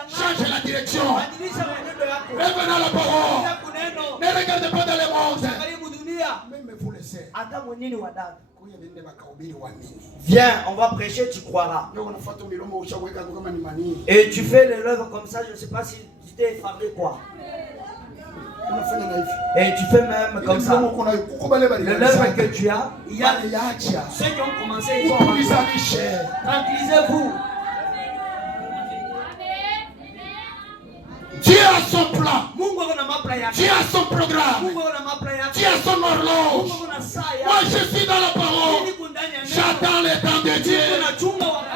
Change la direction. Revenez à la parole. Ne regardez pas dans le monde. Même vous le savez. Viens, on va prêcher, tu croiras. Et tu fais les lèvres comme ça, je ne sais pas si tu t'es effaré quoi. Et tu fais même comme ça. Le lèvre que tu as, il y a ceux qui ont commencé, ils sont tranquillisez-vous. Dieu a son plan. Dieu a son programme. Dieu a son horloge. Moi je suis dans la parole. J'attends le temps de Dieu.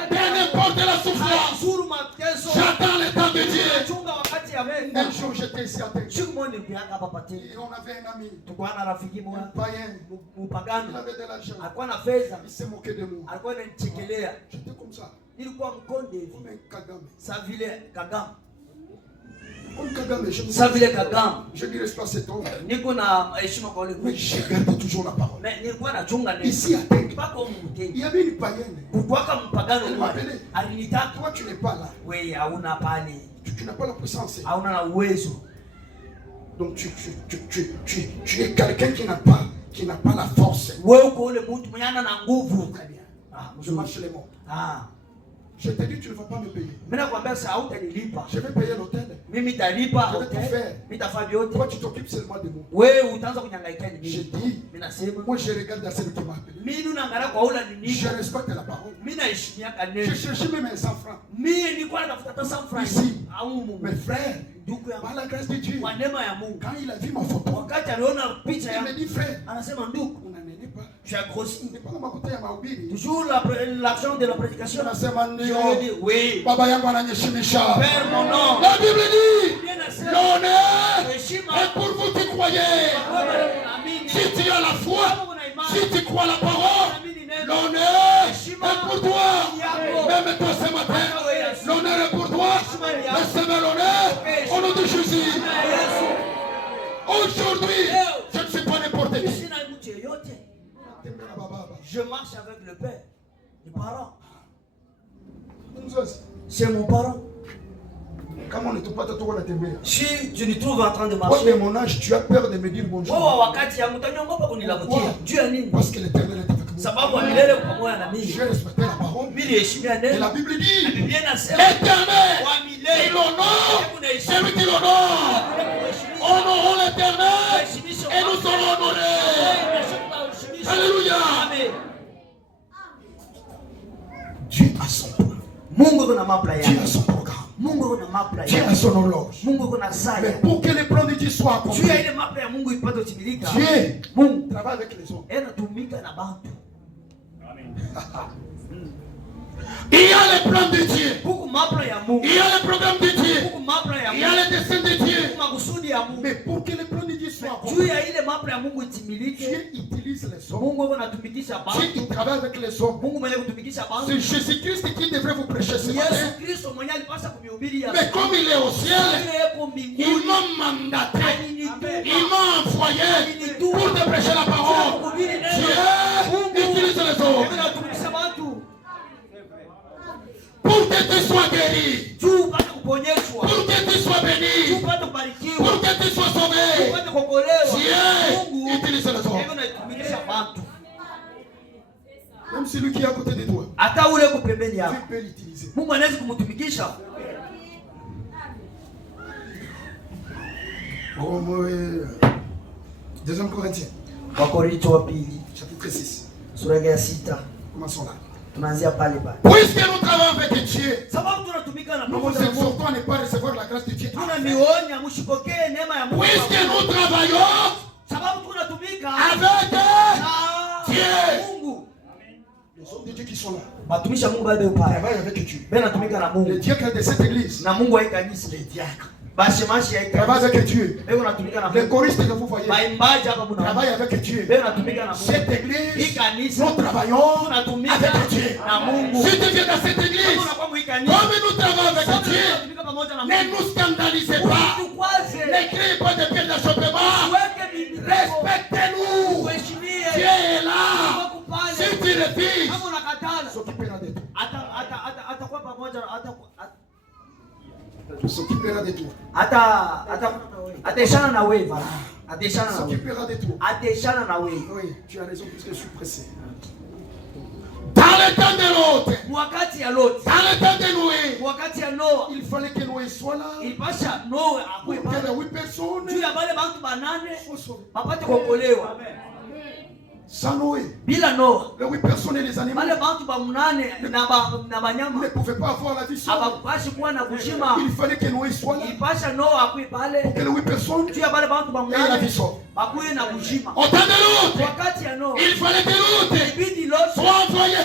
Peu importe la souffrance. J'attends le temps de Dieu. Un jour j'étais ici à Texas. Et on avait un ami. Un païen. Il avait de l'argent. Il s'est moqué de moi. J'étais comme ça. Comme un Kagame. Ça vile Kagame. Je ne respecte cet homme. Mais je garde toujours la parole. Ici à Texas, il y avait une païenne. Elle m'a appelé. Toi tu n'es pas là. Tu n'as pas la puissance. Donc tu es quelqu'un qui n'a pas la force. Très bien. Je marche les mots. Je t'ai dit tu ne vas pas me payer. Je vais payer l'hôtel. Je vais tout faire. Toi tu t'occupes seulement de moi. J'ai dit, moi je regarde à celui qui m'a appelé. Je respecte la parole. Je cherchais même un 100 francs. Ici, mes frères, par la grâce de Dieu, quand il a vu ma photo, il m'a dit frère, tu as grossi. Toujours l'argent de la prédication. Je dis oui. Père mon nom. La Bible dit l'honneur est pour vous qui croyez. Si tu as la foi, si tu crois la parole, l'honneur est pour toi. Même toi ce matin, l'honneur est pour toi. Recevez l'honneur au nom de Jésus. Aujourd'hui, je ne suis pas n'importe qui. Je marche avec le Père, le parent. C'est mon parent. Si tu le trouves en train de marcher, mon âge, tu as peur de me dire bonjour. Parce que l'Éternel est avec moi. Je respecte la parole. Et la Bible dit l'Éternel, il honore celui qui l'honore. Honorons l'Éternel et nous serons honorés. Alléluia. Dieu a son plan. Dieu a son programme. Dieu a son horloge. Mais pour que les plans de Dieu soient accomplis, Dieu travaille avec les hommes. Il y a les plans de Dieu. Il y a le programme de Dieu. Il y a le dessein de Dieu. Mais pour que les plans de Dieu soient accomplis, Dieu utilise les hommes. Dieu il travaille avec les hommes. C'est Jésus-Christ qui devrait vous prêcher ce matin. Mais comme il est au ciel, ils m'ont mandaté, ils m'ont envoyé pour te prêcher la parole. Dieu utilise les hommes. Pour que tu sois guéri, pour que tu sois béni, pour que tu sois sauvé, Dieu utilise les hommes. Même celui qui est à côté de toi, Dieu peut l'utiliser. Deuxième Corinthiens, chapitre 6. Commençons là. Puisque nous travaillons avec Dieu, nous vous exhortons à ne pas recevoir la grâce de Dieu. Puisque nous travaillons avec Dieu. Les hommes de Dieu qui sont là travaillent avec Dieu. Les diacres de cette église, les diacres travaille avec Dieu. Les choristes que vous voyez travaillent avec Dieu. Cette église, nous travaillons avec Dieu. Si tu viens dans cette église, comme nous travaillons avec Dieu, ne nous scandalisez pas. Ne créez pas de pierres d'achoppement. Respectez-nous. Dieu est là. Si tu refuses, s'occupera de toi. S'occupera de toi. Ataishana na wewe. s'occupera de toi. Oui, tu as raison puisque je suis pressé. Dans le temps de l'autre, dans le temps de Noé, il fallait que Noé soit là pour que les 8 personnes soient sauvées. Sans Noé, les 8 personnes et les animaux ne pouvaient pas avoir la vie sauve. Il fallait que Noé soit là pour que les 8 personnes aient la vie sauve. Au temps de l'autre, il fallait que l'autre soit envoyé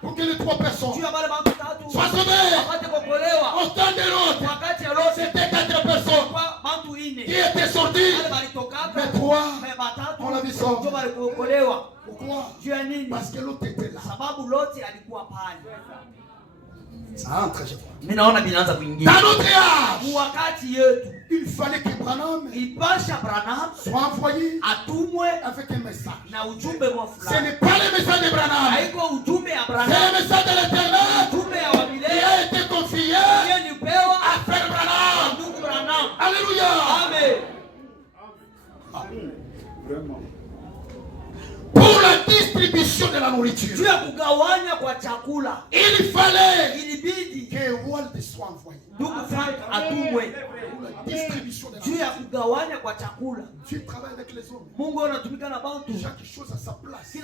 pour que les 3 personnes soient sauvées. Au temps de l'autre, c'était 4 personnes qui étaient sorties, mais 3 ont la vie sauve. Pourquoi? Parce que l'autre était là. Ça entre, je crois. Dans notre âge, il fallait que Branham soit envoyé avec un message. Ce n'est pas le message de Branham, c'est le message de l'Éternel qui a été confié à Frère Branham. Alléluia. Amen. Vraiment. Pour la distribution de la nourriture, il fallait que Walt soit envoyé. Pour la distribution de la nourriture. Dieu travaille avec les hommes. Chaque chose à sa place. Et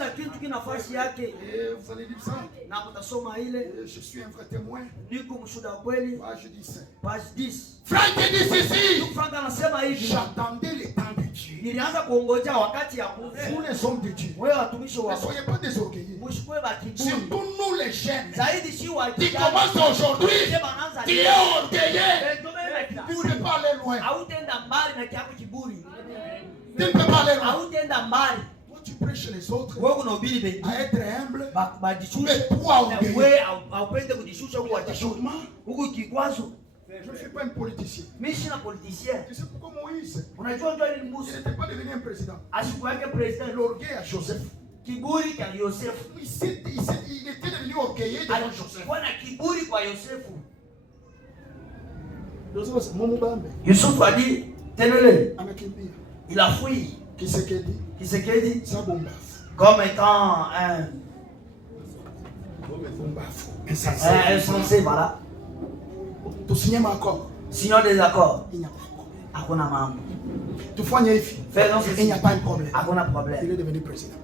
vous allez lire ça. Je suis un vrai témoin. Page 10. Franck dit ceci. J'attendais le temps de Dieu. Vous les hommes de Dieu, ne soyez pas désorgueillés. Surtout nous les jeunes qui commencent aujourd'hui, qui est orgueilleux. Vous ne pas aller loin. Tu ne peux pas aller loin. Toi tu prêches les autres à être humble, mais toi orgueilleux. Je ne suis pas un politicien. Tu sais pourquoi Moïse il n'était pas devenu un président? L'orgueil à Joseph. Il était devenu orgueilleux devant Joseph. Youssouf a dit, tenez-le. Il a fui. Qui c'est qu'il dit? Comme étant un insensé, voilà. Signons des accords. Il n'y a pas de problème. Il n'y a pas de problème. Il est devenu président.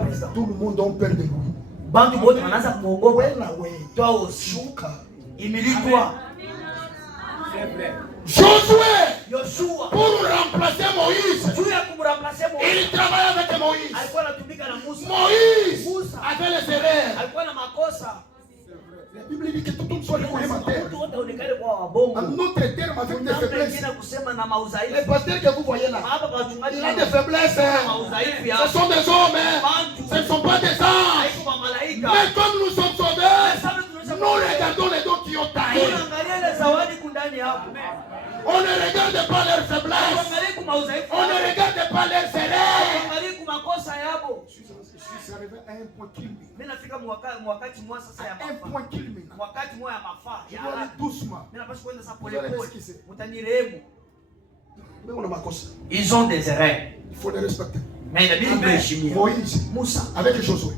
Président. Tout le monde a peur de lui. Toi aussi. Humilie-toi. Josué, pour remplacer Moïse, il travaille avec Moïse. Moïse avait les erreurs. La Bible dit que tout le monde soit complémentaire. En notre terme, avec des faiblesses. Les pasteurs que vous voyez là, il a des faiblesses. Ce sont des hommes. Ce ne sont pas des anges. Mais comme nous sommes sauvés, nous regardons les dons qui ont taillé. On ne regarde pas leurs faiblesses. On ne regarde pas leurs erreurs. Je suis arrivé à un point culminant. Un point culminant. Je dois aller doucement. Vous allez m'excuser. Mais on a ma cause. Ils ont des erreurs. Il faut les respecter. Mais la Bible est Moïse, avec Josué.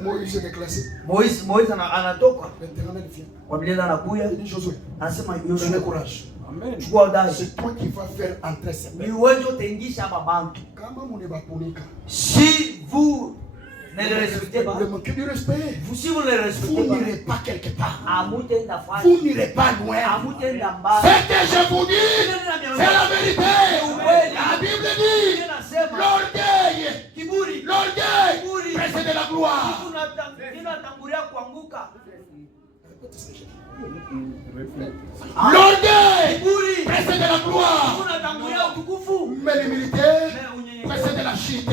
Moïse est déclassé. Moïse anatoka. L'Éternel vient. Il dit Josué, prenez courage. Amen. C'est toi qui vas faire entrer ces peuples. Si vous ne le respectez pas, si vous ne le respectez pas, vous n'irez pas quelque part. Vous n'irez pas loin. Ce que je vous dis, c'est la vérité. La Bible dit, l'orgueil précède la gloire. L'orgueil précède la gloire. Mais l'humilité précède la chute.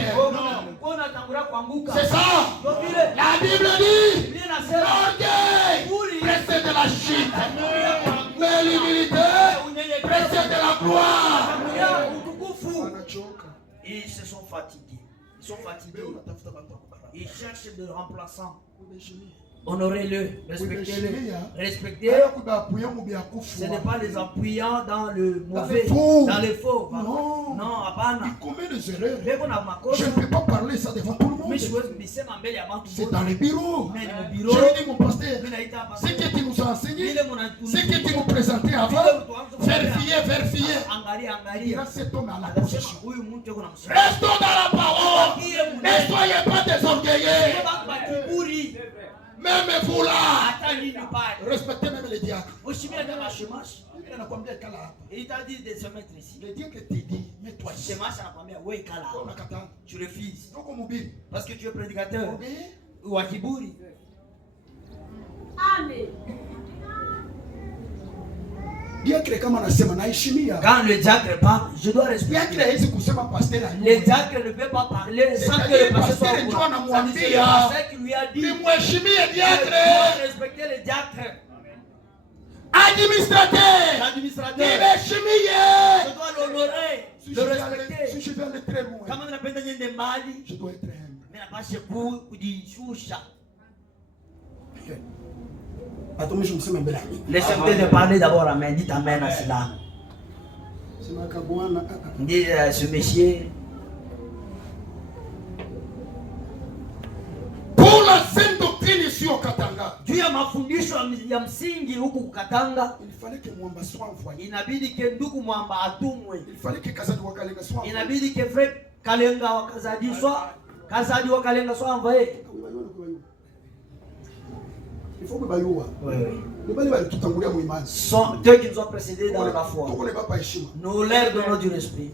C'est ça. La Bible dit, l'orgueil précède la chute. Mais l'humilité précède la gloire. Ils se sont fatigués. Ils cherchent des remplaçants. Honorez-le, respectez-le. Respectez. Ce n'est pas les appuyants dans le mauvais, dans les faux. Non. Non, il commet des erreurs. Je ne peux pas parler ça devant tout le monde. C'est dans les bureaux. Je lui dis, mon pasteur, ce que tu nous as enseigné, ce que tu nous présentais avant, vérifiez. Cet homme à la possession. Restons dans la parole. Ne soyez pas désorgueillés. Même vous là, respectez même les diacres. Il t'a dit de se mettre ici. Le diacre te dit, mets-toi ici. Tu refuses. Parce que tu es prédicateur. Ou à Kiburi. Amen. Quand le diacre parle, je dois respecter. Le diacre ne peut pas parler sans que le pasteur soit au courant. Ça dit, c'est le pasteur qui lui a dit. Je dois respecter le diacre. Administrateur. Je dois l'honorer, le respecter. Si je vais aller très loin, Kama napenda niende mbali, je dois être humble. mimi napashe kujishusha. Laissez-moi de parler d'abord, amen. Dites amen à cela. Dis ce monsieur. Pour la sainte doctrine ici au Katanga, juu ya mafundisho ya msingi huku Katanga, il fallait que Mwamba soit envoyé. Inabidi ke ndugu Mwamba atumwe. Il fallait que Kazadi wa Kalenga soit envoyé. Inabidi ke frère Kalenga wa Kazadi wa Kalenga soit envoyé. Il faut que Bayouwa. Oui. Sont ceux qui nous ont précédés dans la foi. Nous leur donnons du respect.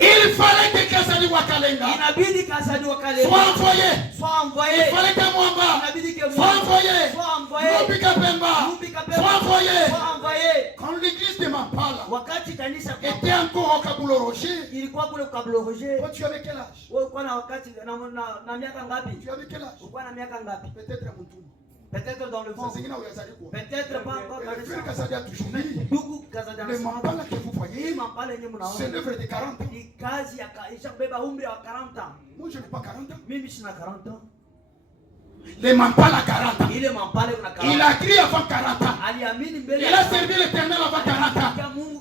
Il fallait que Kazadi wa Kalenga inabidi Kazadi wa Kalenga soit envoyé. Il fallait que Mwamba soit envoyé. Nubika Pemba soit envoyé. Quand l'église de Mampala wakati kanisa était encore au Kabulo Roger, ilikuwa kule Kabulo Roger. Toi tu avais quel âge? Wewe uko na wakati na miaka ngapi? Tu avais quel âge? Uko na miaka ngapi? Peut-être à Moutou. Peut-être dans le vent. Peut-être pas encore dans le frère Kazadi a toujours dit. Le Mampala que vous voyez, c'est l'œuvre de 40 ans. Moi je n'ai pas 40 ans. Mimi sina 40 ans. Le Mampala 40 ans. Il a crié avant 40 ans. Il a servi l'Éternel avant 40 ans.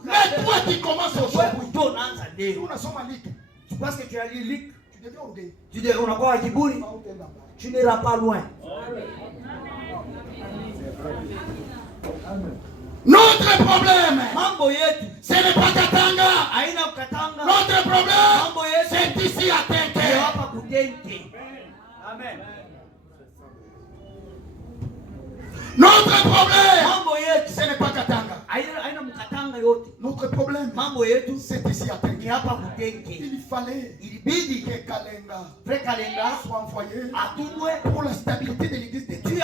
Mais toi qui commences aujourd'hui, nous sommes à Ligue. Tu penses que tu as lu Ligue? Tu deviens orgueilleux. Tu dis on a quoi à Kiburi? Tu n'iras pas loin. Notre problème, ce n'est pas Katanga. Notre problème, c'est ici à Tenke. Amen. Notre problème, ce n'est pas Katanga. Notre problème, c'est ici à Tenke. Il fallait que Kalenga soit envoyé pour la stabilité de l'église de Dieu.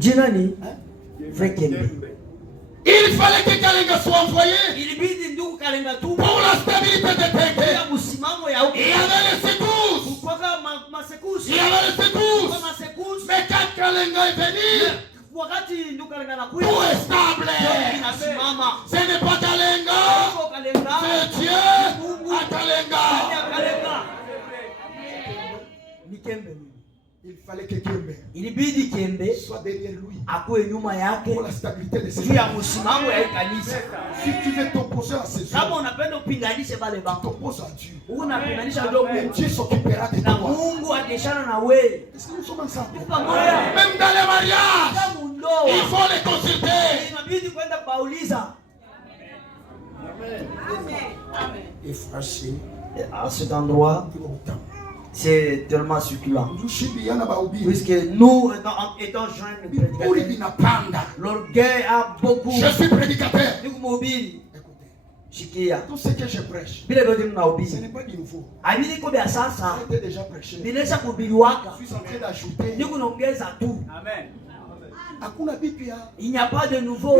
Jinani, il fallait que Kalenga soit envoyé pour la stabilité de Tenke. Il y avait les secousses. Il y avait les secousses. Mais quand Kalenga est venu, tout est stable. Ce n'est pas Kalenga, c'est Dieu à Kalenga. Il fallait que Kembe soit derrière lui pour la stabilité de ses juu ya familles. msimamo ya kanisa. Si tu veux t'opposer à ces Kama hommes, unapenda upinganishe vale bako, t'opposes à Dieu. unapinganisha ndio Et Mungu Dieu s'occupera de na toi. Mungu ateshana na wewe. Est-ce que nous sommes ensemble? Pamoja Même dans les mariages, kama ndoa il faut les consulter. inabidi kwenda pauliza. Et fâché, À cet endroit, c'est tellement succulent. Puisque je nous, étant jeunes prédicateurs, l'orgueil a beaucoup. suis prédicateur. Écoutez, Tout ce que je prêche, ce ce n'est pas du nouveau. Ça a été déjà prêché. Je suis en train d'ajouter. Amen. Il n'y a pas de nouveau.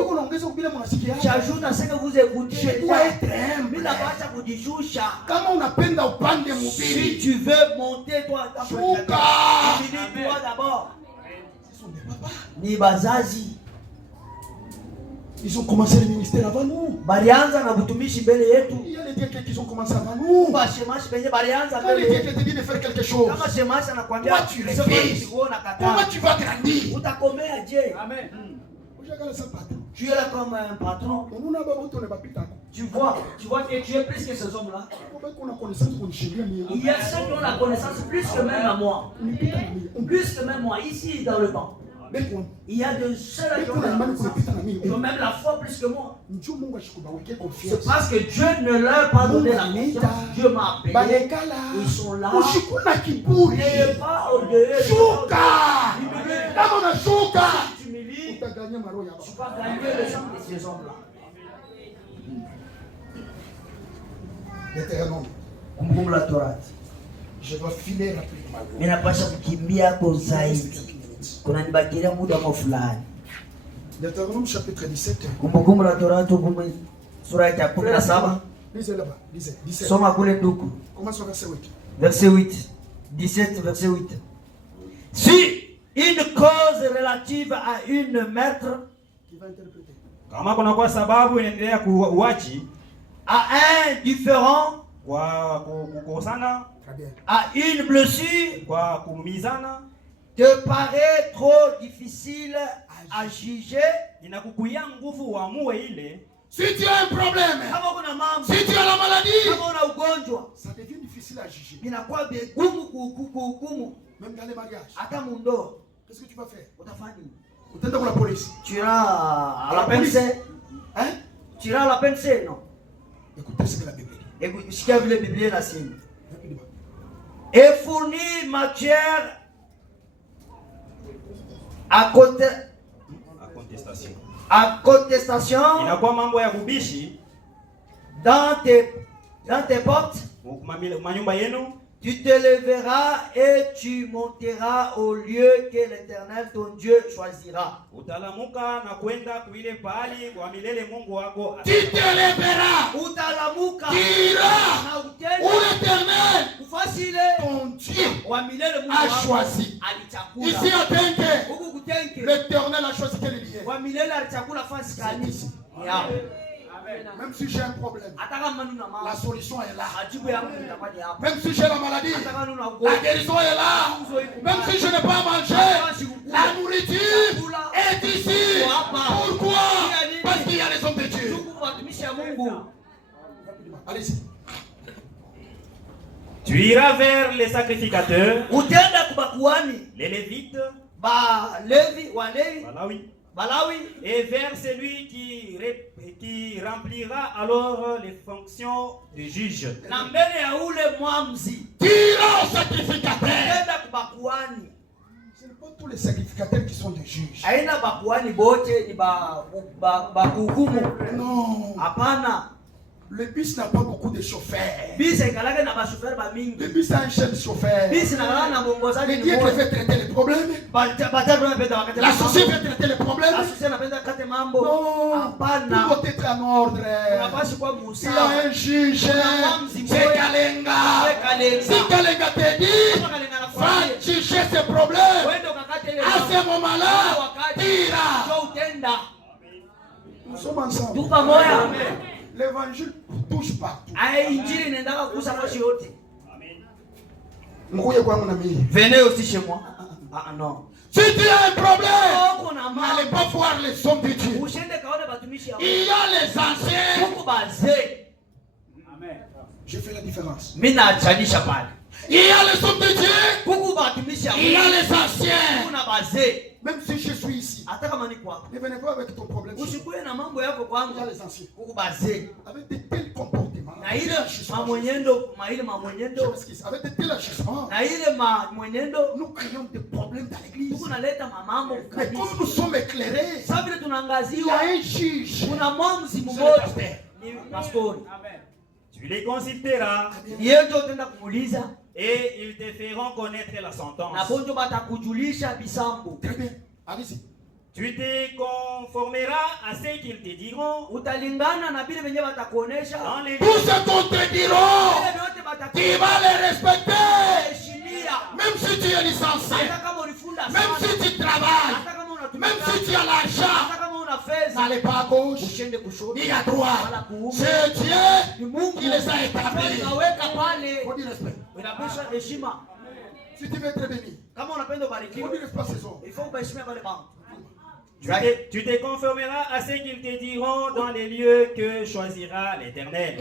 J'ajoute à ce que vous écoutez. Je dois être humble. Comment on appelle dans le pan de mon Si pays? tu veux monter, toi, toi d'abord. Ni bazazi. Ils ont commencé le ministère avant nous. Balianza na butumishi mbele yetu. Il y a les diacres qui ont commencé avant nous. Ba shemashi benye balianza Quand mbele les yetu. diacres te disent de faire quelque chose, Kama shemashi anakuambia toi tu refuses. Comment tu vas grandir? Utakomea je? Amen. Tu es là comme un patron. Tu vois que tu es plus que ces hommes-là. Il y a ceux qui ont la connaissance plus que même à moi. Plus que même moi, ici dans le banc. Il y a de ceux qui ont la connaissance. Ils ont même la foi plus que moi. C'est parce que Dieu ne leur a pas donné la confiance. Dieu m'a appelé. Ils sont là. N'ayez pas au-delà. Tu vas gagner le sang de ces hommes-là. Kumbukumbu la Torati. Je dois filer rapidement. Ninapasha kukimbia kwa zaidi. Kuna nibakilia muda fulani. Deutéronome chapitre 17. Kumbukumbu la Torati sura ya 17. Lisez là-bas, lisez. 17. Soma kule nduku. Commence au verset 8. Verset 8. 17 verset 8. Si une cause relative à une meurtre qui va interpréter. Kama kuna kwa sababu inaendelea kuuaji à un différent kwa kukosana, à une blessure kwa kuumizana, te paraît trop difficile à juger, inakukuia nguvu uamue ile. Si tu as un problème, si tu as la maladie, ça devient difficile à juger. Même dans les mariages. Qu'est-ce que tu vas faire? Tu iras à la police. Tu iras à la PNC. Hein? Tu iras à la PNC, non? Écoutez ce que la Bible dit. Écoute ce que la Bible dit, la sienne. Et fournir matière à contestation inakuwa mambo ya kubishi dans tes portes. Manyumba yenu. Tu te lèveras et tu monteras au lieu que l'Éternel ton Dieu choisira. Utalamuka na kwenda kuile pahali kwa milele Mungu wako. Tu te lèveras. Utalamuka. Tu iras où l'Éternel ton Dieu a choisi. Ici à Tenke, l'Éternel a choisi quel lieu. Même si j'ai un problème, la solution est là. Même si j'ai la maladie, la guérison est là. Même si je n'ai pas mangé, la nourriture est ici. Pourquoi? Parce qu'il y a les hommes de Dieu. Allez-y. Tu iras vers les sacrificateurs, les Lévites, Balawi, et vers celui qui remplira alors les fonctions de juge. Tu iras au sacrificateur. Ce n'est pas tous les sacrificateurs qui sont des juges. Non. Le bus n'a pas beaucoup de chauffeurs. Le bus a un chef chauffeur. Le Dieu qui fait traiter les problèmes. La société fait traiter les problèmes. Non. Tout doit être en ordre. Il y a un juge. C'est Kalenga. Si Kalenga te dit, va juger ces problèmes. À ce moment-là, tira. Nous sommes ensemble. L'évangile touche partout. Venez aussi chez moi. Ah non. Si tu as un problème, n'allez pas voir les hommes de Dieu. Il y a les anciens. Je fais la différence. Il y a les hommes de Dieu. Il y a les anciens. Même si je suis ici, ne venez pas avec ton problème. Il y a les anciens. Avec de tels comportements. Avec de tels agissements. Nous créons des problèmes dans l'église. Mais comme nous sommes éclairés, il y a un juge. Tu les consulteras et ils te feront connaître la sentence. Très bien, allez-y. Tu te conformeras à ce qu'ils te diront. Tous se contrediront. Tu vas les respecter. Même si tu es licencié, même si tu travailles, même si tu as l'argent, n'allez pas à gauche. et à droite. C'est Dieu qui les a établis. Faut dire respect. Si tu veux être béni, il faut dire respect à ces hommes. Il faut bénir les bancs. Tu te conformeras à ce qu'ils te diront dans les lieux que choisira l'Éternel.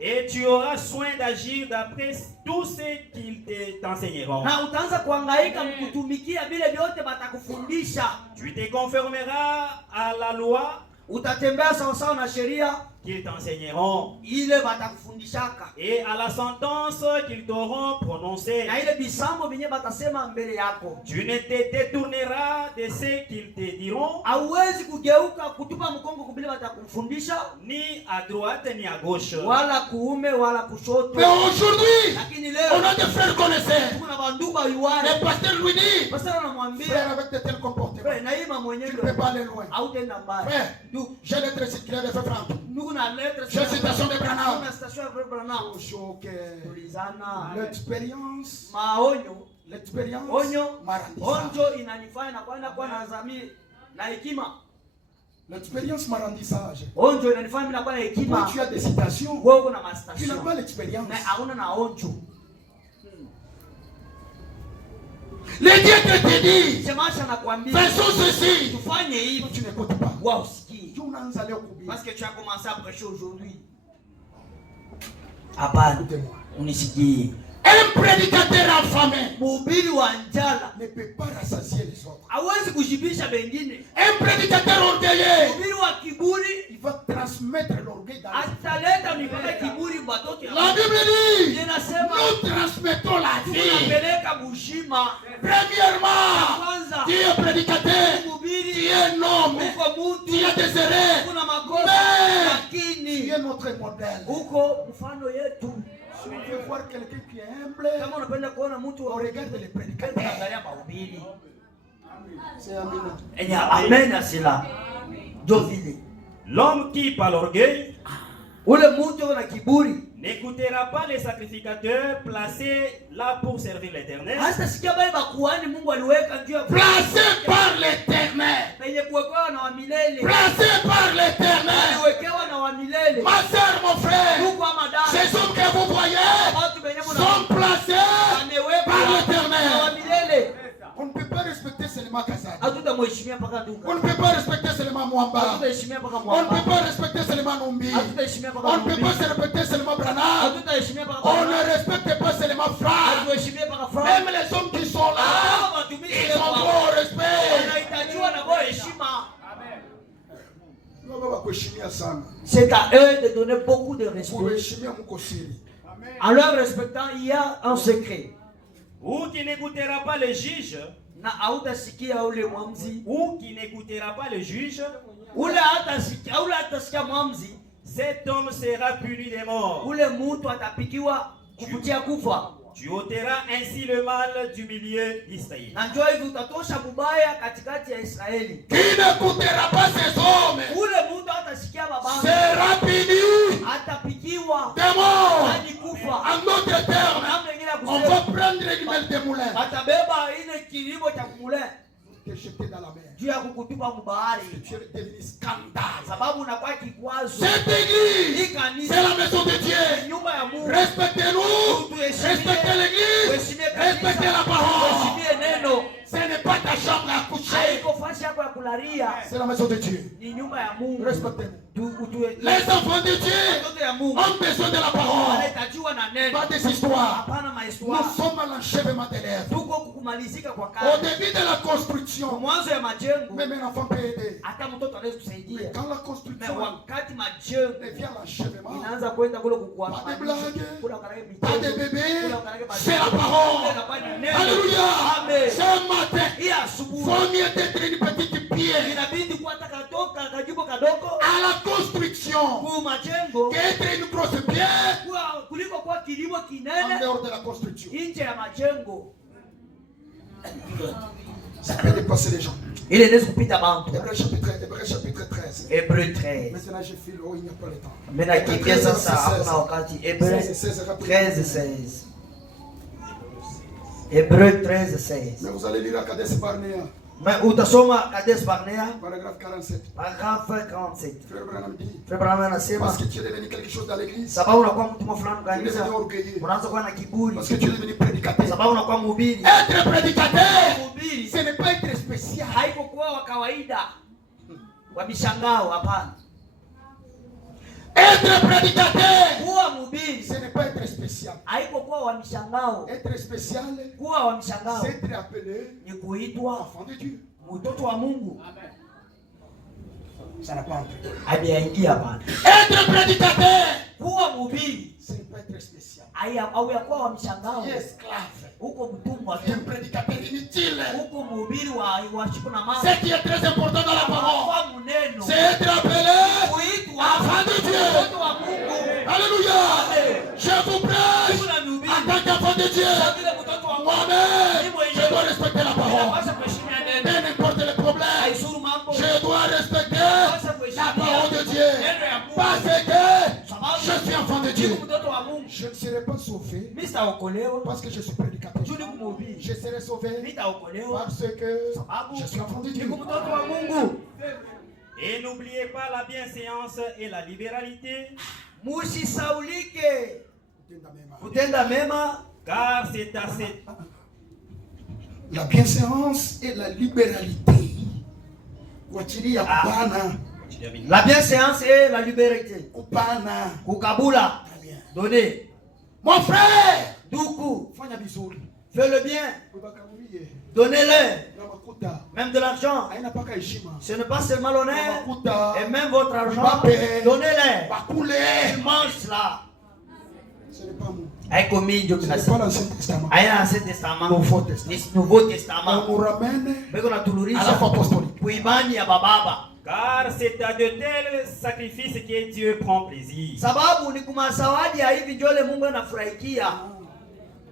Et tu auras soin d'agir d'après tout ce qu'ils t'enseigneront. Tu te conformeras à la loi qu'ils t'enseigneront et à la sentence qu'ils t'auront prononcée. Tu ne te détourneras de ce qu'ils te diront, ni à droite ni à gauche. Mais aujourd'hui, on a des frères connaisseurs. Le pasteur lui dit, frère, avec de tels comportements, tu ne peux pas aller loin. Frère, j'ai l'être circulaire de Franck. J'ai une citation de Branham. L'expérience m'a rendu sage. Quand tu as des citations, tu n'as pas l'expérience. Les dieux te disent, faisons ceci. Tu n'écoutes pas. Parce que tu as commencé à prêcher aujourd'hui. Écoutez-moi. Un prédicateur affamé ne peut pas rassasier les autres. Un prédicateur orgueilleux, il va transmettre l'orgueil dans les autres. La Bible dit, nous transmettons la vie. Premièrement, tu es prédicateur, tu es un homme, tu es désiré, mais tu es notre modèle. Si on veut voir quelqu'un qui est humble, on regarde les prédicateurs. C'est Amen à cela. L'homme qui par l'orgueil n'écoutera pas les sacrificateurs placés là pour servir l'Éternel. Placés par l'Éternel. Placés par l'Éternel. Ma soeur, mon frère, ces hommes que vous voyez sont placés par l'Éternel. On ne peut pas respecter seulement Kazan. On ne peut pas respecter seulement Mwamba. On ne peut pas respecter seulement Numbi. On ne peut pas respecter seulement Branham. On ne respecte pas seulement Franck. Même les hommes qui sont là, ils ont beau respect. C'est à eux de donner beaucoup de respect. En leur respectant, il y a un secret. Ou qui n'écoutera pas le juge, ou qui n'écoutera pas le juge, cet homme sera puni de mort. Tu ôteras ainsi le mal du milieu d'Israël. Qui n'écoutera pas ces hommes sera puni de mort. En d'autres termes, on va prendre les animaux des moulins et jeter dans la mer. Tu es devenu scandale. Cette église, c'est la maison de Dieu. Respectez-nous, respectez l'église, respectez la parole. Ce n'est pas ta chambre à coucher. C'est la maison de Dieu. Respectez-nous. Les enfants de Dieu ont besoin de la parole. Pas des histoires. Nous sommes à l'enchèvement des lèvres. Au début de la construction, même un enfant peut aider. Mais quand la construction devient l'enchèvement, pas de blagues, pas de bébés, c'est la parole. Alléluia. Ce matin, il faut mieux être une petite pierre à la construction qu'être une grosse pierre en dehors de la construction. Ça peut dépasser les gens. Il est des Hébreu chapitre 13. Hébreu 13. Maintenant je file, il n'y a pas le temps. Maintenant qui est ça, Hébreu 13, 16. Hébreu 13, 16. Mais vous allez lire à Kadesh Barnea. Mais utasoma Kades Barnea. Paragraphe 47. Paragraphe 47. Frère Branham dit. Frère Branham anasema. Parce que tu es devenu quelque chose dans l'église. Sababu unakuwa mtu fulani Tu es kanisa. devenu orgueilleux. Unaanza kuwa na kiburi. Parce que tu es devenu prédicateur. Sababu unakuwa mhubiri. Être prédicateur, Mhubiri. ce n'est pas être spécial. Haiko kuwa wa kawaida. Wa mishangao hapana. Être prédicateur, Kuwa mhubiri. ce n'est pas être spécial. Haiko kuwa wa mishangao. Être spécial, Kuwa wa mishangao. c'est être appelé Ni kuitwa enfant de Dieu. mtoto wa Mungu. Ça n'a pas entré. Hajaingia hapana. Être prédicateur, Kuwa mhubiri. ce n'est pas être spécial. Au ya kuwa wa mishangao. Qui est esclave, Huko mtumwa qui est tu. un prédicateur inutile. Huko mhubiri wa shiku na mama. Ce qui est très important dans la parole, Kwa muneno. c'est être appelé Kuitwa enfant de Dieu. mtoto wa Mungu. Alléluia. Je vous prêche en tant qu'enfant de Dieu. Moi-même, je dois respecter la parole. Peu n'importe le problème, je dois respecter la parole de Dieu. Parce que je suis enfant de Dieu. Je ne serai pas sauvé parce que je suis prédicateur. Je serai sauvé parce que je suis enfant de Dieu. Et n'oubliez pas la bienséance et la libéralité. Musisaulike kutenda mema, Car c'est à cette La bienséance et la libéralité. Kuachilia kupana. la bienséance et la liberté. Kupana. Kukabula, donner. Mon frère, Duku, fanya vizuri. fais le bien, Ubakamulie. donnez-le. Na makuta. Même de l'argent. Haina paka heshima. Ce n'est pas seulement l'honneur, Makuta. et même votre argent, Bape. donnez-le. Bakule. Il mange cela. Ce n'est pas moi. Haiko mingi Ce n'est pas kinasema. l'Ancien Testament. Haina Ancien Testament. Nouveau Testament. Ni Nouveau On Testament. nous ramène Beko à la natururisha foi apostolique. kuimani ya bababa. car c'est à de tels sacrifices que Dieu prend plaisir. Sababu ni kumasawadi ya hivi njole Mungu anafurahikia.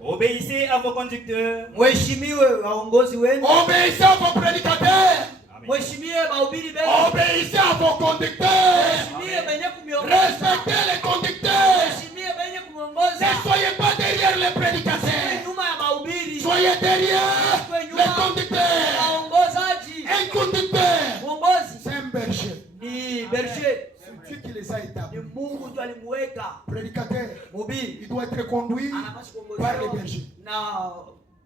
Obéissez à vos conducteurs. Mheshimiwe waongozi wenu. Obéissez à vos prédicateurs. Mheshimiwe mahubiri wenu. Obéissez à vos conducteurs. Mheshimiwe benye kumiongoza. Respectez les conducteurs. Mheshimiwe benye kumiongoza. Ne soyez pas derrière les prédicateurs. Nyuma ya mahubiri. Soyez derrière les conducteurs. Waongozaji. Un conducteur, Mwongozi c'est un berger. ni berger. C'est Dieu qui les a Ni établis. Mungu ndiye alimuweka. Prédicateur, Mhubiri il doit être conduit anapaswa par les kuongozewa bergers. na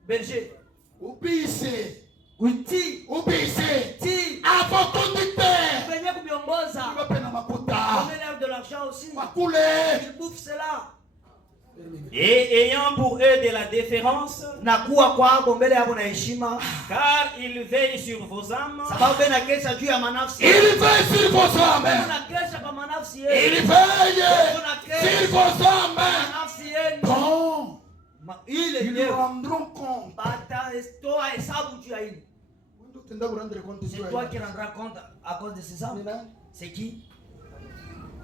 berger. Obéissez. Utii. Obéissez Utii. à vos conducteurs. Benye kumiongoza. Mbape na makuta. Donnez-leur de l'argent aussi. Makule. Ils bouffent cela. Et ayant pour eux de la déférence, Na kuwa kwako mbele yako na heshima. car ils veillent sur vos âmes. Sababu bena kesha juu ya manafsi. Il veille sur vos âmes. Kuna kesha kwa manafsi yenu. Il veille sur vos âmes. Manafsi yenu. Quand Ile ils ndio rendront compte. toa hesabu juu ya hili. Tu dois rendre compte de C'est toi qui rendras compte à cause de ces âmes. C'est qui?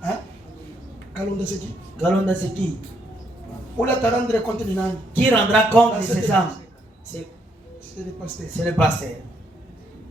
Hein? Kalonda c'est qui? Galonda c'est qui? Oula te rendre compte de nani? Qui rendra compte de ces âmes? C'est le pasteur. le pasteur.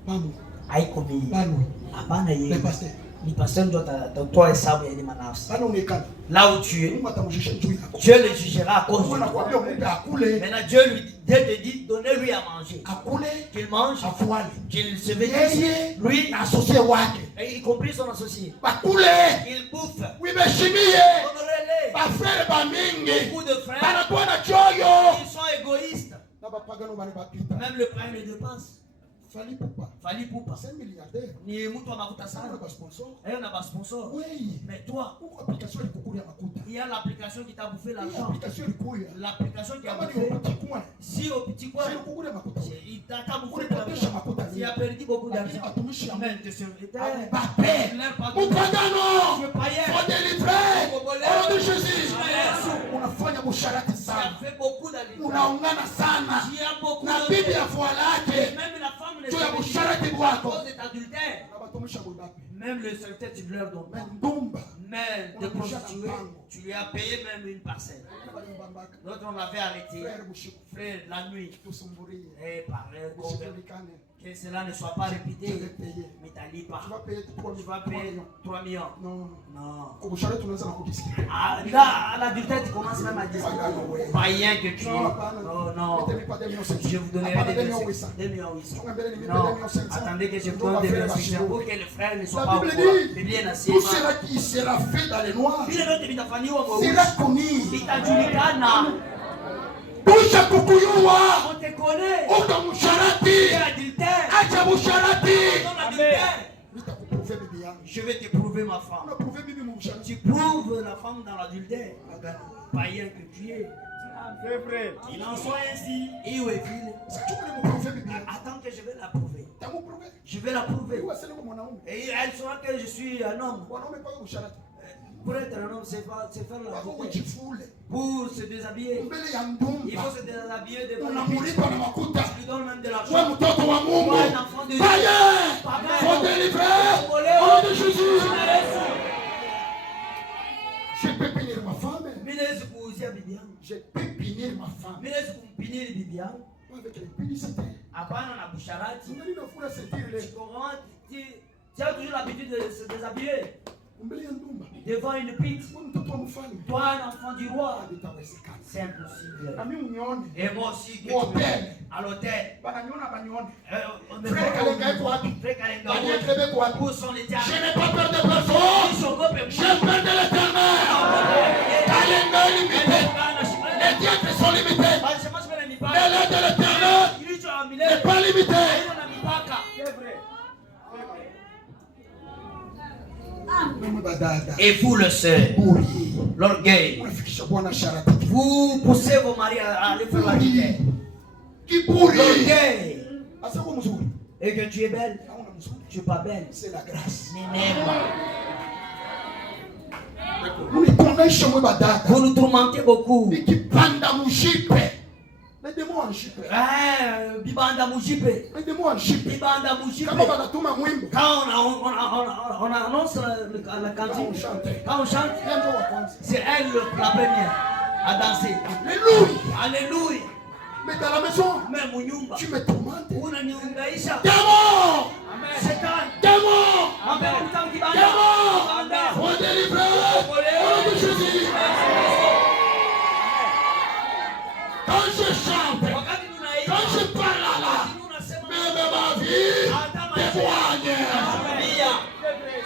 Pamo. Haiko mimi. Pamo. Hapana Le yeye. pasteur. Ni pasteur ndio atatoa hesabu ya ile manafsi. Pano unekana. Là où tu es, Mungu atamjisha juu yako. Dieu le jugera à cause Mungu de toi. anakuambia Mungu akule, Maintenant Dieu te dit, donnez-lui à manger. akule, Qu'il mange, afuale. qu'il se vêtisse, Yeye lui, na associé wake. et y compris son associé. Bakule. Il bouffe. Wibeshimie. Honorez-les. Bafrere bamingi. Beaucoup de frères, Banakuwa na choyo. ils sont égoïstes. Na bapagano bani bapita. Même le pain ne dépense. Fali pupa. Fali Poupa. C'est un milliardaire. Ni mtu wa mafuta Sana sana. ba sponsor. Et on a pas sponsor. Oui. Mais toi, Uko application ilikukulia makuta. il y a l'application qui t'a bouffé Hii l'argent. application ilikuya. L'application qui a Kama ni bouffé. upati kumwa. Si au petit coin, Sio kukulia makuta. il t'a bouffé de Ulipotesha l'argent. makuta Il a nyingi. perdu beaucoup Lakini d'argent. watumishi ya Mungu. Amen. Te serviteur. Bape. Leur pardon. Upagano. Je païen. Faut délivrer. Au nom de Jésus. Amen. Unafanya busharati Ça sana. fait beaucoup d'alliés. Unaungana sana. Il y a beaucoup Na bibi ya fua lake. Même la femme ne Juu ya sait busharati pas bwako. cause de adultère. Na batumishi ya Bape. Même le serviteur, tu leur donnes pas. Ndumba. Même de prostituées, tu lui as payé même une parcelle. L'autre, on l'avait arrêté. Frère Bushiku. Frère, la nuit, Tusumburie. et par leur Usijulikane. Que cela ne soit pas répété. Je vais payer. Mais tu pas. Tu vas payer 3 millions. Non. Non. Ah, là, à l'adultère, tu commences même à discuter. Païen que tu es. Non. Je vous donnerai 2 millions 800. Non. Attendez que je vous donne des instructions pour que le frère ne soit pas au courant. Tout cela qui sera fait dans les noirs sera connu. Toucha kukuyuwa. On te connaît. Uka musharati. Acha musharati. Je vais te prouver ma femme. Tu prouves la femme dans l'adultère. Païen que tu es. C'est vrai. Il en soit ainsi. Et où est-il? Attends que je vais la prouver. Je vais la prouver. Et elle saura que je suis un homme. Pour être un homme, c'est faire la beauté. Pour se déshabiller. Il faut se déshabiller devant le Christ. Tu lui donnes même de l'argent. Un enfant de Dieu. Faut délivrer au nom de Jésus. Je peux punir ma femme. Je peux punir ma femme. Avec l'impudicité. Tu as toujours l'habitude de se déshabiller devant une pite. Toi, un enfant du roi. C'est impossible. Et moi aussi, que à l'hôtel. Où sont les diables? Je n'ai pas peur de personne. J'ai peur de l'Éternel. Les diables sont limités. Mais l'aide de l'Éternel n'est pas limitée. Et vous le savez, l'orgueil, vous poussez vos maris à aller faire la guerre. L'orgueil, et que tu es belle, tu n'es pas belle, c'est la grâce. Vous nous tourmentez beaucoup. Mettez-moi en jupe. Bibanda Mujipe. Mettez-moi en jupe. Bibanda Mujipe. Quand on annonce la cantine, quand on chante, c'est elle la première à danser. Alléluia. Alléluia. Mais dans la maison, tu me tourmentes. Démon. Démon. Faut délivrer au nom de Jésus. Quand je chante, quand je parle là, même ma vie témoigne.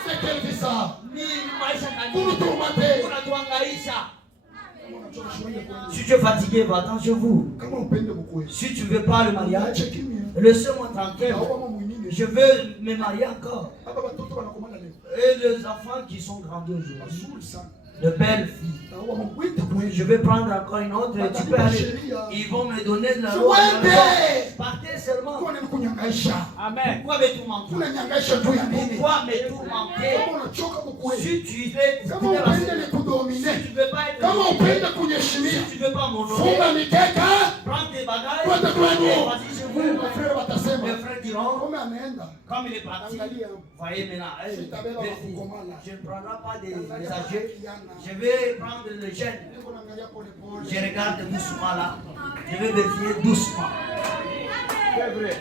C'est quelle vie ça? Vous nous tourmentez. Si tu es fatigué, va-t'en chez vous. Si tu ne veux pas le mariage, laissez-moi tranquille. Je veux me marier encore. Et les enfants qui sont grandis aujourd'hui, de belles filles. Je vais prendre encore une autre. Tu peux aller. Ils vont me donner de la loi. Partez seulement. Amen. Pourquoi me tourmenter? Pourquoi me tourmenter? Si tu veux pas être, si tu veux pas m'honorer, prends tes bagages. Vas-y chez vous. Mes frères diront, comme il est parti, voyez maintenant, je ne prendrai pas des âgés. Je vais prendre le jeune. Je regarde doucement là. Je vais vérifier doucement. C'est vrai.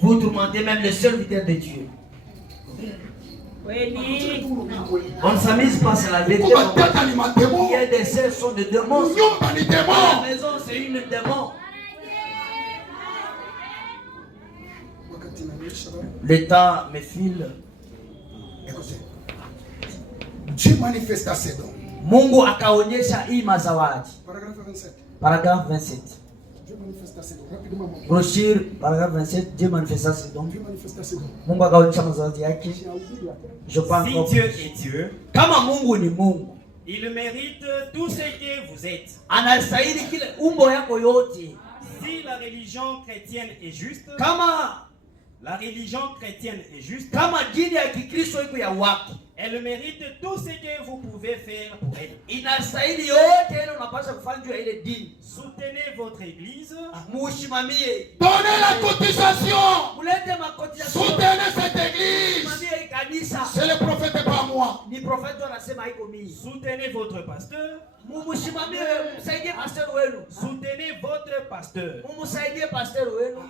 Vous tourmentez même le serviteur de Dieu. On ne s'amuse pas, c'est la vérité. Il y a des sœurs sont des démons. La maison, c'est une démon. L'État me file. Dieu manifesta ses dons. Mungu akaonyesha hii mazawadi. Paragraphe 27. Dieu manifesta ses dons. Rapidement. Brochure, paragraphe 27. Dieu manifesta ses dons. Mungu akaonyesha mazawadi yake. Je parle. Si Dieu est Dieu, kama Mungu ni Mungu, il mérite tout ce que vous êtes. Anastahili kile umbo yako yote. Si la religion chrétienne est juste, kama la religion chrétienne est juste, kama dini ya Kikristo iko ya watu, elle mérite tout ce que vous pouvez faire pour elle. Inastahili yote ile unapaswa kufanya juu ya ile dini. Soutenez votre église. Mushimamie. Donnez la cotisation. Mulete makotisation. Soutenez cette église. Mushimamie kanisa. C'est le prophète et pas moi. Ni prophète anasema iko mimi. Soutenez votre pasteur. Mumushimamie, msaidie pasteur wenu. Soutenez votre pasteur. Mumusaidie pasteur wenu.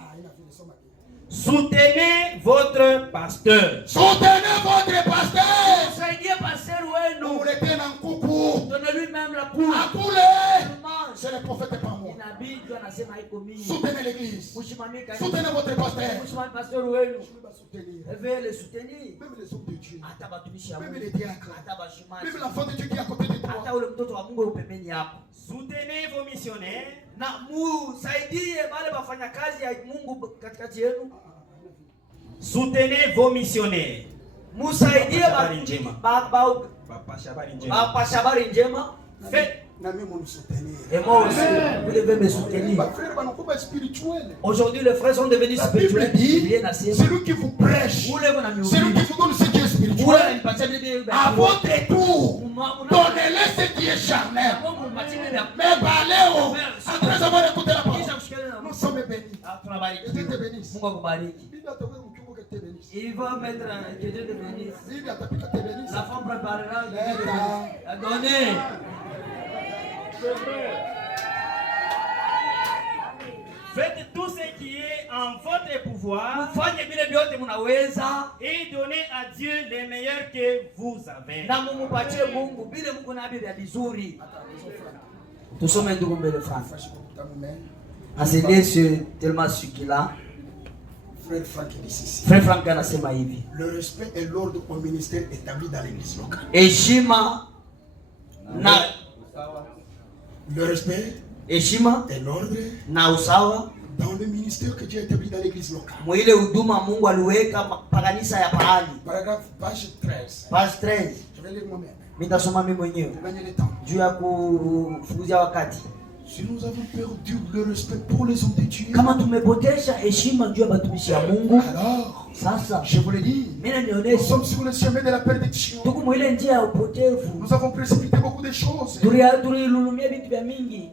Soutenez votre pasteur. Soutenez votre pasteur. Donnez-lui même la poule. C'est le prophète par moi. Soutenez l'église. Soutenez votre pasteur. Veuillez le soutenir. Même les hommes de Dieu. Même les diacres. Même l'enfant de Dieu qui est à côté de toi. Soutenez vos missionnaires. Soutenez vos missionnaires. Et moi aussi, vous devez me soutenir. Aujourd'hui, les frères sont devenus spirituels. C'est lui qui vous prêche. C'est lui qui vous donne ce qui est spirituel. À votre tour, donnez-le ce qui est charnel. Mais baléo, après avoir écouté la parole, nous sommes bénis. Et Dieu te bénisse. Il va mettre que Dieu te bénisse. La femme préparera. Donnez. Faites tout ce qui est en votre pouvoir et donnez à Dieu les meilleurs que vous avez. Nous sommes un double de frères. Ascendez sur tellement succulent. Frère Franck anasema hivi. Le respect et l'ordre au ministère établi dans l'église locale. Heshima na le respect, heshima et l'ordre na usawa dans le ministère que Dieu a établi dans l'église locale. Mwile huduma Mungu aliweka pakanisa ya pahali. Paragraphe page 13. Page 13. Je vais lire moi-même. Nitasoma mimi mwenyewe. Juu ya kufukuzia wakati. Si nous avons perdu le respect pour les hommes de Dieu, kama tumepotesha heshima juu ya watumishi ya Mungu, alors sasa je vous le dis, nous sommes sur le chemin de la perdition. Tuko mwile njia ya upotevu. Nous avons précipité beaucoup de choses. Tulilulumia vitu vya mingi.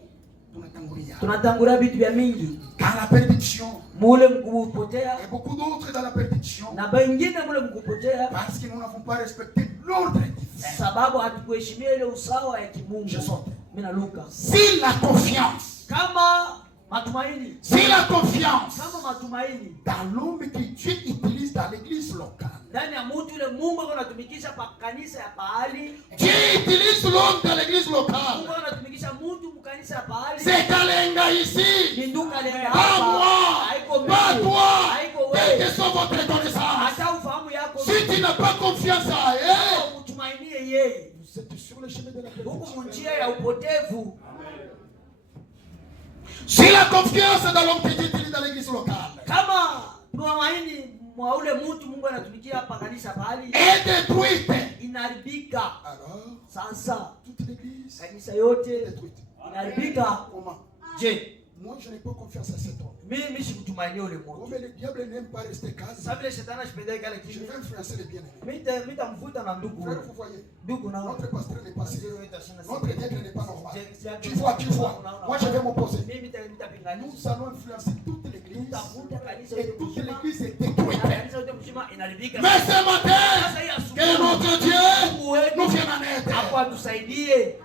Tunatangulia vitu vya mingi. Dans la perdition. Mule mkupotea. Et beaucoup d'autres dans la perdition. Na bengine mule mkupotea. Parce que nous n'avons pas respecté l'ordre divin. Sababu hatukuheshimia ile usawa ya kimungu. Je saute. Mina Luka. Si la confiance. Kama matumaini. Si la confiance. Kama matumaini. Dans l'homme que Dieu utilise dans l'église locale. Ndani ya mtu yule Mungu anatumikisha pa kanisa ya pahali. Dieu utilise l'homme dans l'église locale. Mungu anatumikisha mtu mu kanisa ya pahali. C'est Kalenga ici. Ni nduka lenga hapa. Pas moi. Haiko mimi. Pas toi. Haiko wewe. Quelle que soit votre reconnaissance. Hata ufahamu yako. Si tu n'as pas confiance à elle, utumainie yeye. Vous êtes sur le chemin de la perdition. Huko njia ya upotevu. Si la confiance dans l'homme que Dieu utilise dans l'église locale. Kama tumaini mwa ule mtu Mungu anatumikia hapa kanisa pahali. Et détruite. Inaharibika. Alors, sasa toute l'église kanisa yote détruite. Inaharibika. Comment? Je, moi je n'ai pas confiance à cet homme. Mimi sikutumainia ule mtu. Mais le diable n'aime pas rester calme. Sababu shetani anapenda kale kitu. Je vais influencer les bien-aimés. Mitamvuta na ndugu. Frère, vous voyez. Ndugu na notre pasteur n'est pas sérieux. Notre diacre n'est pas normal. Tu vois. Moi je vais m'opposer. Nous allons influencer toute l'église. Et toute l'église est détruite. Mais ce matin, que notre Dieu nous vienne en aide. Hapo atusaidie.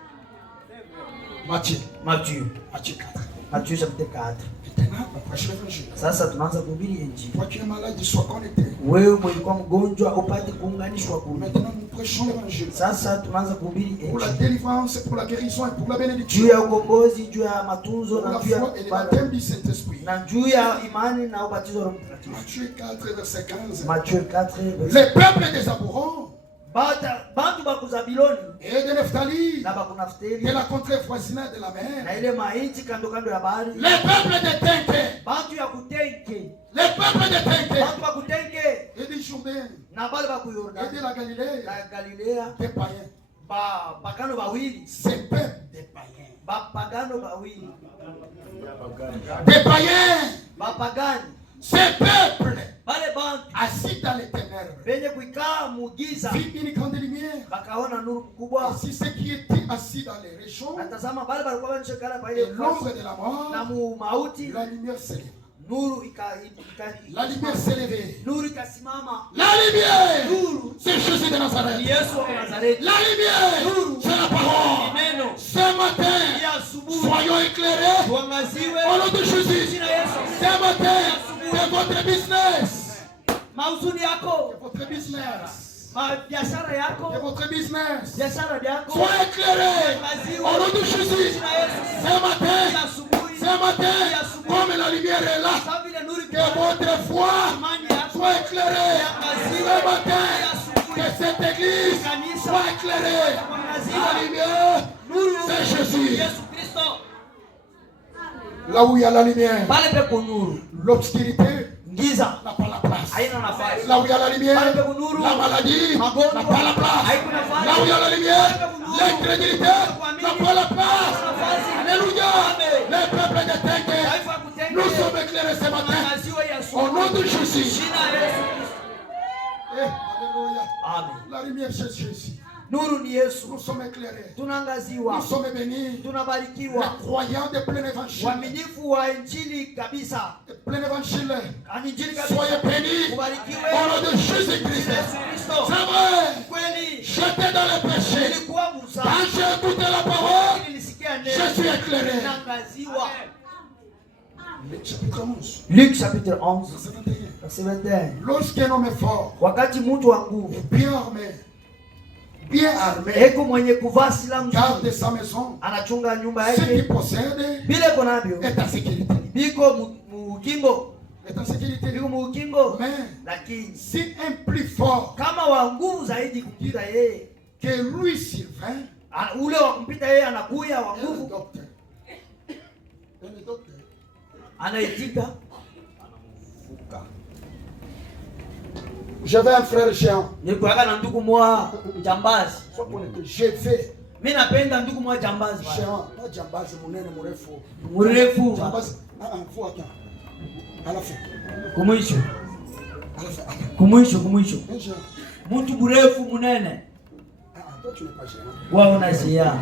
Matthieu 4. Matthieu chapitre 4. Maintenant, on prêche l'évangile. Sasa tunaanza kuhubiri injili. Toi qui es malade, sois connecté. Wewe mlikuwa mgonjwa upate kuunganishwa kule. Maintenant, nous prêchons l'évangile. Sasa tunaanza kuhubiri injili. Pour la délivrance, pour la guérison et pour la bénédiction. Juu ya ukombozi, juu ya matunzo na juu ya baptême du Saint-Esprit. Na juu ya imani na ubatizo wa Roho Mtakatifu. Matthieu 4 verset 15. Matthieu 4 verset. Les peuples des Aborons. Bantu baku Zabiloni et de Nephtali, na baku Naftali, de la contrée voisinage de la mer, na ile maiti kando kando ya bahari, les peuples de Tenke, bantu ya Kutenke, les peuples de Tenke, bantu ba Kutenke, et du Jourdain, na bale baku Yordan, et de la Galilée, des païens, pagano bawili, ces peuples des païens, pagano bawili, des païens, pagani, ces peuples bale bantu assis dans les ténèbres, benye kuikaa mugiza, vit une grande lumière, bakaona nuru kubwa. Ainsi ceux qui étaient assis dans les régions, natazama bale balikuwa wanashikana pa et ile l'ombre de la mort, na mu mauti, la lumière s'élève. La lumière s'est levée. Nuru ikasimama. La lumière, nuru, c'est Jésus de Nazareth. Yesu wa Nazareth. La lumière, nuru, c'est la parole. Neno. Ce matin, soyons éclairés. Au nom de Jésus. Ce matin, Que votre business. Mauzuni yako. Que votre business. Biashara yako. Que votre business. Biashara yako. Soit éclairé. Au nom de Jésus. Ce matin, comme la lumière est là, que votre foi soit éclairée. Ce matin, que cette église soit éclairée. La lumière, c'est Jésus. Là où il y a la lumière, l'obscurité n'a pas la place. Là où il y a la lumière, la maladie n'a pas la place. Là où il y a la lumière, l'incrédulité n'a pas la place. Alléluia. Les peuples de Tengue, nous sommes éclairés ce matin. Au nom de Jésus. Alléluia. La lumière c'est Jésus. Nous sommes éclairés. Nous sommes bénis. Les croyants de plein évangile. De plein évangile. Soyez bénis. Au nom de Jésus-Christ. C'est vrai. J'étais dans le péché. Quand j'ai écouté la parole, je suis éclairé. Luc chapitre 11. Verset 21. Lorsqu'un homme est fort, bien armé, garde sa maison, ce qu'il possède est en sécurité. Est en sécurité. Mais si un plus fort que lui Sylvain, j'avais un frère géant. J'ai fait. Géant, pas jambazi munene mrefu. Jambazi, à la fin. Kumwisho. Mtu mrefu munene. Toi tu n'es pas géant. Wewe una géant.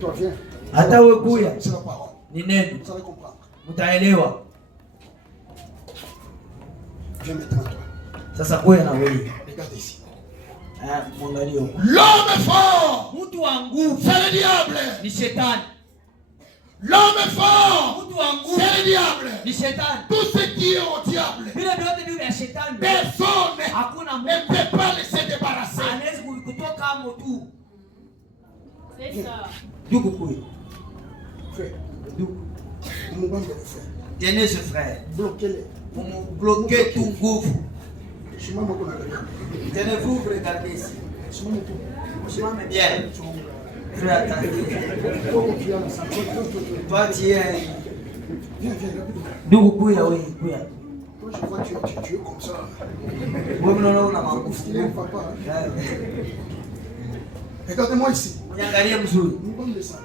Toi viens. Hata wewe kuya. C'est la parole. Ni neno. Vous allez comprendre. Mtaelewa. Viens maintenant toi. Sasa kuya na wewe. Regarde ici. Mwangalie huko. L'homme est fort. Mtu wa nguvu. C'est le diable. Ni shetani. L'homme est fort. Mtu wa nguvu. C'est le diable. Ni shetani. Tout ce qui est au diable. Bila vyote vile vya shetani. Personne ne peut pas laisser débarrasser. Anaweza kutoka hapo tu. C'est ça. Duko kuya. Frère. Duko. Mubambe le frère. Tenez ce frère. Bloquez-le. Pour me bloquer tout nguvu. Tenez-vous, regardez ici. Simame bien. Frère, toi tu es. Duko kuya wewe, kuya. Quand je vois tu es comme ça. Wewe unaona una magufu. Regardez-moi ici. Mwangalie mzuri. Mubambe ça.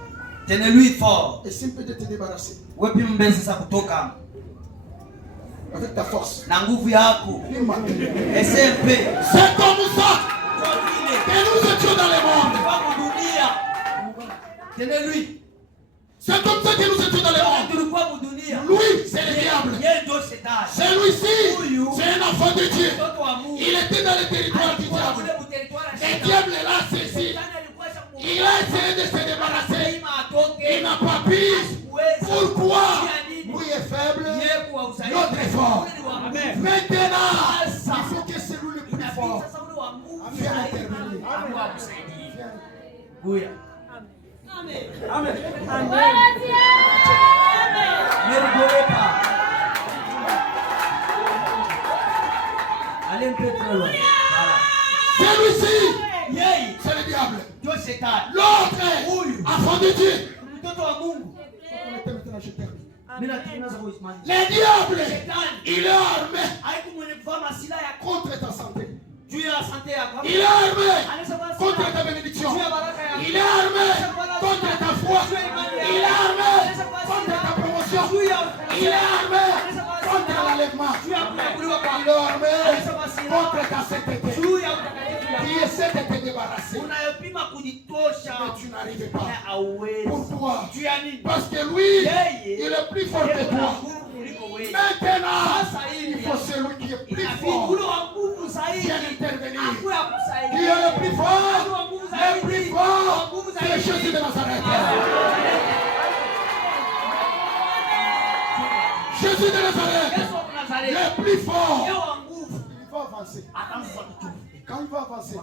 Tenez-lui fort. Essaye peut-être de te débarrasser. Wewe pia mbele sasa kutoka. Avec ta force. Na nguvu yako. SMP. C'est comme ça que nous étions dans le monde. Tenez-lui. C'est comme ça que nous étions dans le monde. Lui, c'est le diable. Celui-ci, c'est un enfant de Dieu. Il était dans le territoire du diable. Le diable l'a saisi. Il a essayé de se débarrasser. Il n'a pas pu. Pourquoi? Lui est faible, l'autre est fort. Maintenant, il faut que celui le plus fort vienne intervenir. Viens. Amen. Ne rigolez pas. Allez un peu trop loin. Celui-ci, c'est le diable. L'autre, enfant de Dieu. Le diable, il est armé contre ta santé. Il est armé contre ta bénédiction. Il est armé contre ta foi. Il est armé contre ta promotion. Il est armé contre l'enlèvement. Il est armé contre ta sainteté. Qui essaie de te débarrasser. Mais tu n'arrives pas. Pourquoi? Parce que lui, il est plus fort que toi. Maintenant, il faut celui qui est plus fort vienne intervenir. Qui est le plus fort? Le plus fort, c'est Jésus de Nazareth. Jésus de plus fort, il va avancer. Quand il va avancer,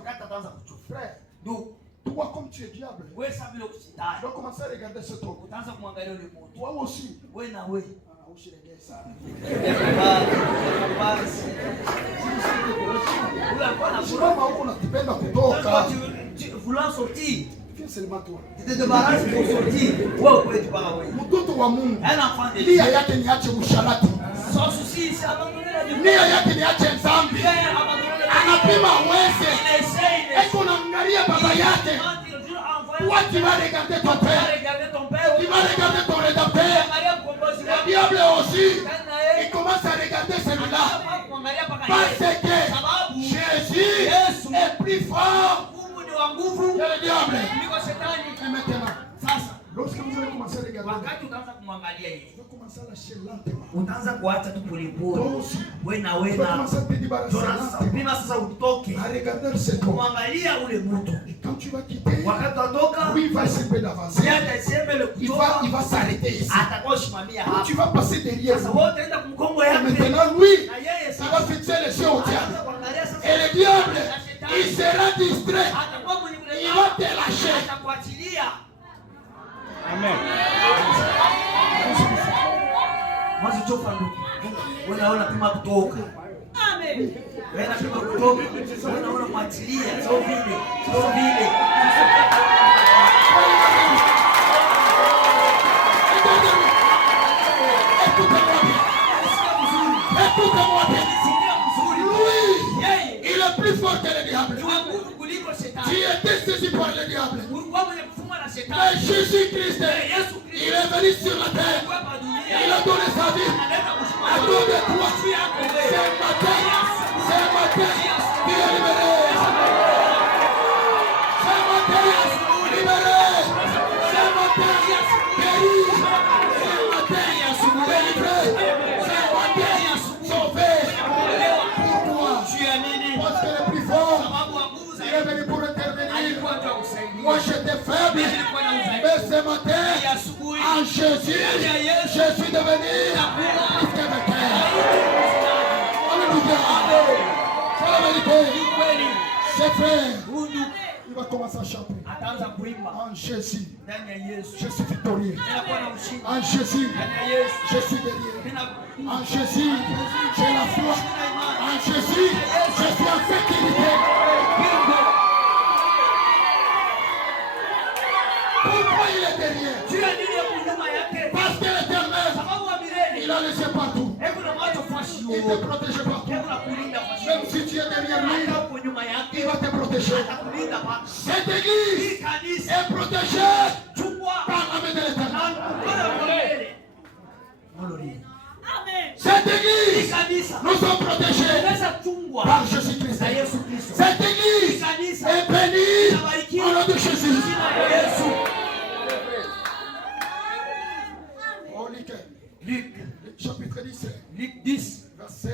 frère, toi comme tu es diable, tu dois commencer à regarder ce truc. Toi aussi. Voulant sortir, viens seulement toi. tu te débarrasses pour sortir. Mtoto wa Mungu, Un enfant de nia yake niache usharati, son souci, c'est abandonner la vie. nia yake niache dhambi, anapima uweze, eko namngalia baba yake. Toi tu vas regarder ton père, tu vas regarder ton rédacteur. Le diable aussi, il commence à regarder celui-là. Parce que Jésus est plus fort que le diable. Et maintenant, lorsque vous allez commencer à regarder, vous allez commencer à lâcher lentement. Utaanza kuacha tu polepole. Toi aussi, Wewe na vous allez commencer à te débarrasser lentement. pima sasa utoke. À regarder ce corps. Kuangalia ule mtu. Et quand tu vas quitter, Wakati atoka, lui il va essayer d'avancer. yeye asembe le Il kutoka. va s'arrêter ici. Atakuwa shimamia Quand hapa. tu vas passer derrière Sasa lui. wote enda kumkongo Et yake. maintenant, lui, Na yeye il sasa va fixer les yeux au diable. kuangalia sasa. Et le diable, il sera distrait. Atakuwa mwenye Il va te lâcher. atakuachilia. Amen. Mwanzo chofa ndugu. Unaona pima kutoka. Amen. Wewe na pima kutoka. Unaona kuachilia. Sio vile. Sio vile. Écoutez-moi bien. Lui, il est plus fort que le diable. Tu étais saisi par le diable. Mais Jésus-Christ, il est venu sur la terre. Il a donné sa vie à cause de toi. C'est matin, tu es libéré. C'est matin, libéré. C'est matin, guéri. C'est matin, délivré. C'est matin, sauvé. Pourquoi? Parce que le plus fort, il est venu pour intervenir. Moi j'étais faible, mais ce matin, en Jésus, je suis devenu plus que vainqueur. Alléluia. C'est la vérité. C'est frère. Il va commencer à chanter. En Jésus, je suis victorieux. En Jésus, je suis guerrier. En Jésus, j'ai la foi. En Jésus, je suis en sécurité. Pourquoi il est derrière? Parce que l'Éternel, il a laissé partout. Il te protège partout. Même si tu es derrière lui, il va te protéger. Cette église est protégée par la main de l'Éternel. Cette église, nous sommes protégés par Jésus-Christ. Cette église est bénie au nom de Jésus. Luc, chapitre 10. Luc 10, verset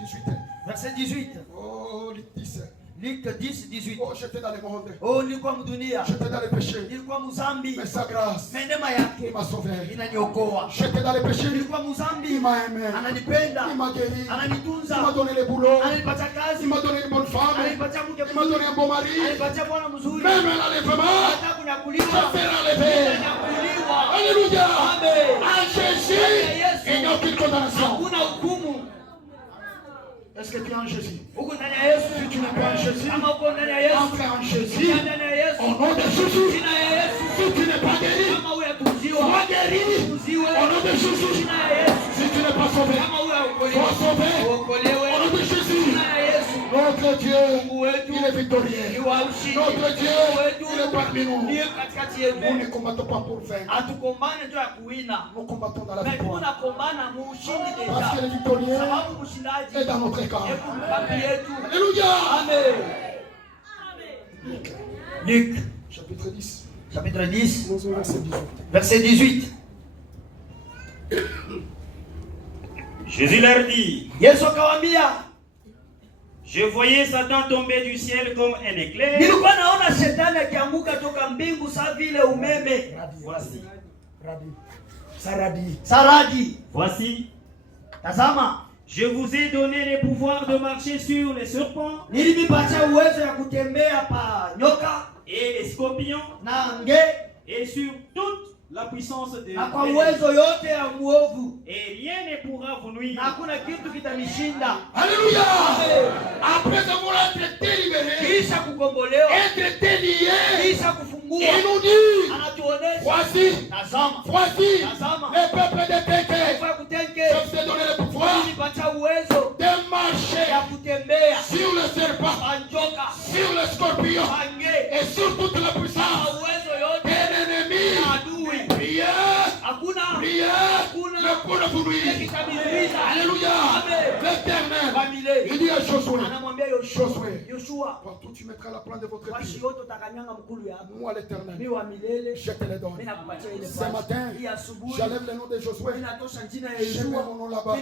18. verset 18. Oh, Luc 10. Luc 10, 18. Oh, j'étais dans le monde. Oh, nilikuwa mdunia. J'étais dans le péché. Nilikuwa mzambi. Mais sa grâce, Neema yake il m'a sauvé. inaniokoa. J'étais dans le péché. Nilikuwa mzambi. Il m'a aimé. Ananipenda. Il m'a guéri. Ananitunza. Il m'a donné le boulot. Ananipatia Il kazi. m'a donné une bonne femme. Ananipatia mke Il m'a donné un bon mari. Ananipatia bwana mzuri. Même à l'enlèvement, Hata kunyakuliwa. je serai enlevé. Kunyakuliwa. Alléluia. Amen. En Jésus, il n'y a aucune condamnation. Hakuna hukumu. Est-ce que tu es en Jésus? Uko ndani ya Yesu. Si tu n'es pas en Jésus, Kama uko ndani ya Yesu. entre en Jésus. Ingia ndani ya Yesu. Au nom de Jésus. Jina ya Yesu. Si tu n'es pas guéri, Kama wewe tuziwa. sois guéri. Tuziwe. Au nom de Jésus. Jina ya Yesu. Si tu n'es pas sauvé, Kama wewe ukolewa. sois sauvé. Uokolewe. Au nom de Jésus. Jina ya Yesu. Notre Dieu, Mungu wetu il est victorieux. ni wa ushindi. Notre Dieu, wetu il est parmi nous. ni katikati Nous yetu. ne combattons pas pour vaincre. Hatukombane tu ya kuwina. Nous combattons dans la Bali victoire. tunakombana mu ushindi Parce que le deja. victorieux Sababu mshindaji est dans notre camp. yuko kambi yetu. Alléluia. Amen. Luc Chapitre 10. chapitre 10 Nous sommes au verset 18. verset 18. Jésus leur dit, Yesu akawaambia, je voyais Satan tomber du ciel comme un éclair. nilikuwa naona shetani akianguka toka mbingu saa vile umeme. Radi. Saradi. Saradi. Voici, Tazama, Je vous ai donné les pouvoirs de marcher sur les serpents et les scorpions et sur toute la puissance de l'ennemi. Et rien ne pourra vous nuire. Alléluia. Après avoir été délibéré, être délié, il nous dit, voici le peuple de Téké. Je vous ai donné le pouvoir de marcher sur le serpent, sur le scorpion et sur toute la puissance de l'ennemi. Prière, ne pourra vous nuire. Alléluia. L'Éternel, il dit à Josué, partout tu mettras la plante de votre pied. Moi l'Éternel, je te le donne. Ce matin, j'enlève le nom de Josué. Je mets mon nom là-bas.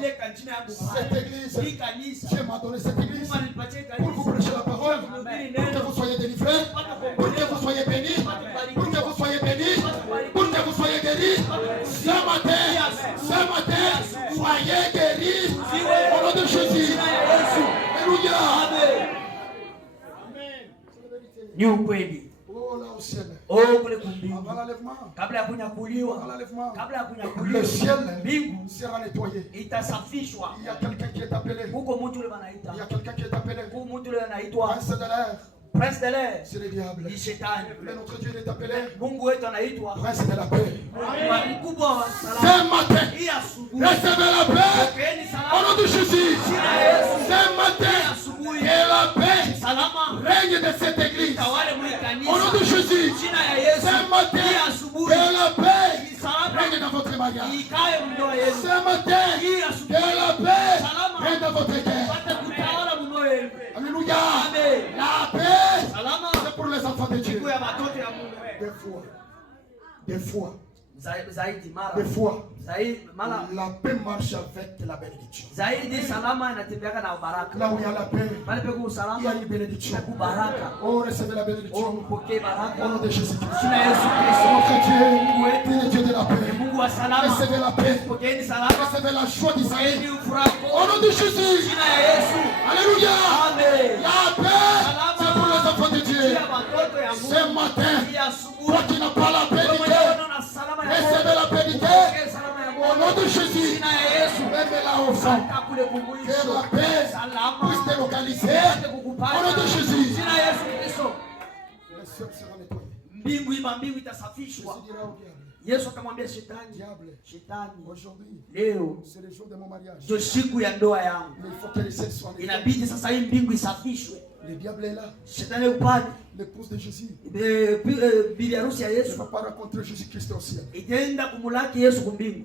Cette église, Dieu m'a donné cette église pour vous prêcher la parole, pour que vous soyez délivrés, pour que vous soyez bénis, pour que vous soyez bénis, pour que vous soyez guéris. Ce matin, soyez guéris au nom de Jésus. Alléluia. Amen. Oh là au ciel. Kule kumbingu. Avant l'enlèvement. Kabla ya kunyakuliwa. Le ciel sera nettoyé. Itasafishwa. Il y a quelqu'un qui est appelé. Huko mtu yule anaita. Il y a quelqu'un qui est appelé. Huko mtu yule anaitwa Prince de l'air. Prince de l'air. C'est le diable. Ni shetani. Mais notre Dieu est appelé. Mungu wetu anaitwa Prince de la paix. Mkubwa wa Ce salama. matin, Hii asubuhi. recevez la paix. Pokeeni Au salama. nom de Jésus. Jina la Yesu. Ce matin, Asubuhi. que la paix Salama. règne de cette église. Tawale mwe Au nom kanisa. de Jésus. Jina ya Yesu. Ce matin, Hii asubuhi. que la paix Salama. règne dans votre mariage. Ikae mndoa yenu. Ce matin, Hii que asubuhi. la paix Salama. règne dans votre cœur. Pate kutawala mndoa yenu. Alléluia. Amen. La paix, Salama. c'est pour les enfants de Dieu. Siku ya watoto ya Mungu. Des fois, Zaidi mara. des fois, Zaidi mara. la paix marche avec la bénédiction. Zaidi salama inatembeaka na baraka. Là où il y a la paix, Pale peku il y a salama une bénédiction. peku baraka. Oh, recevez la Oh, bénédiction. mpokee Au baraka. nom de Jésus-Christ. Jina ya Yesu Kristo. Notre Dieu, tu es le Dieu de la paix. Mungu wa salama. Recevez la paix. Pokeeni salama. Recevez la joie d'Israël. Pokeeni furaha. Au nom de Jésus. Jina ya Yesu. Alléluia. Amen. La paix, c'est pour les enfants de Dieu. Ya watoto ya Mungu. Ce matin, Hii asubuhi. toi qui n'as pas la paix de Dieu, Na salama ya recevez la paix de Dieu. Pokee salama ya Au nom de Jésus, Jina ya Yesu. mets-la au fond. Kule Que kumwisho. la paix Salama. puisse te localiser. Au nom de Jésus. Jina ya Yesu Kristo. Le ciel sera nettoyé. Mbingu itasafishwa. Jésus dira au diable, Yesu akamwambia shetani, diable, shetani, aujourd'hui, leo c'est le jour de mon mariage. ndio siku ya ndoa yangu. Mais il faut que le ciel soit nettoyé. Inabidi sasa hii mbingu isafishwe. Le diable est là. Shetani upande L'épouse de Jésus bibi harusi ya ne Yesu va pas rencontrer Jésus-Christ au ciel. itaenda kumulaki Yesu kumbingu.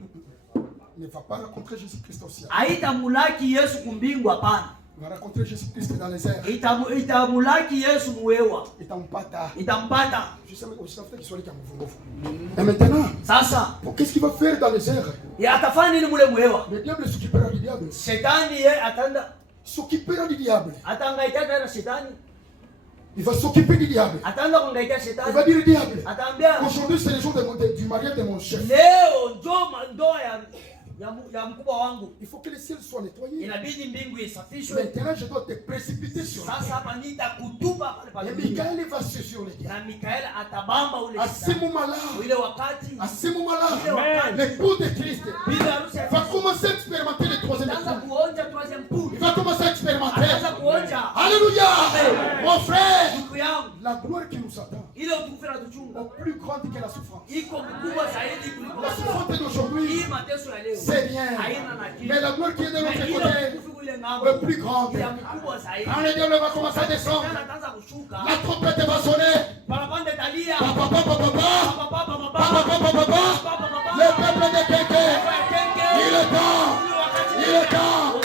Ne va pas rencontrer Jésus-Christ au ciel. Haitamulaki Yesu kumbingu, hapana. Il va rencontrer Jésus-Christ dans les airs. Itamulaki Yesu muwewa. Itampata. Itampata. Je sais même aussi qu'il soit là qui a mon. Et maintenant, Sasa qu'est-ce qu'il va faire dans les airs? atafanya nini mule muwewa? Le diable s'occupera du diable. Shetani ye atanda S'occupera du diable. atangaikia na shetani. Il va s'occuper du diable. Ataanza kungaikia Il shetani. va dire diable. Ataambia Aujourd'hui, c'est le jour du mariage de mon chef. leo ndoa ya mkubwa wangu. Il faut que le ciel soit nettoyé. Inabidi mbingu isafishwe. Maintenant, je dois te précipiter sur la Sasa hapa nitakutupa pale terre. Et pale. Michael va se sur les diables. Na Mikaeli atabamba ule À ce moment-là, ile wakati l'époux de Christ bibi harusi va commencer à expérimenter le troisième ataanza époux. kuonja troisième coup. Il va commencer à expérimenter. Ataanza kuonja. Alléluia. Mon frère, Ndugu yangu, la gloire qui nous attend ile utukufu na tuchunga est plus grande que la souffrance. iko mkubwa zaidi kuliko La souffrance d'aujourd'hui, hii mateso ya leo. c'est rien. Haina na kitu. Mais la gloire qui est de Na l'autre ile côté utukufu ile ng'ambo est plus grande. ya mkubwa zaidi. Quand le diable va commencer à descendre, Tena ataanza kushuka. la trompette va sonner. Parapanda italia. Papa, papa, papa, Papa, papa, papa, papa, papa, le peuple de Kéké, il est temps, il est temps,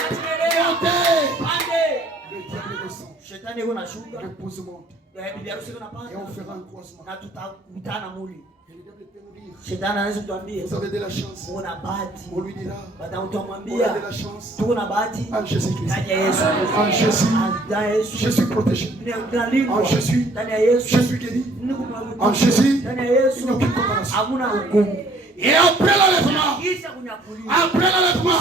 montez. Le diable descend, Shetani yuko nashuka. l'épouse monte, Bibi harusi yuko et on napanda. fera un croisement. Na tutakutana muli. Et le diable peut nous dire, Shetani anaweza kutuambia vous avez de la chance. una bahati. On lui dira, Baada vous utamwambia avez de la chance. tuko na bahati En Jésus-Christ. ndani ya Yesu. En Jésus, Ndani ya Yesu. je suis protégé. Tunalindwa En Jésus, ndani ya Yesu. je suis guéri. Mungu En Jésus, ndani ya il Yesu. n'y a aucune comparaison. Hamuna hukumu. Et après l'enlèvement, Kisha Après l'enlèvement,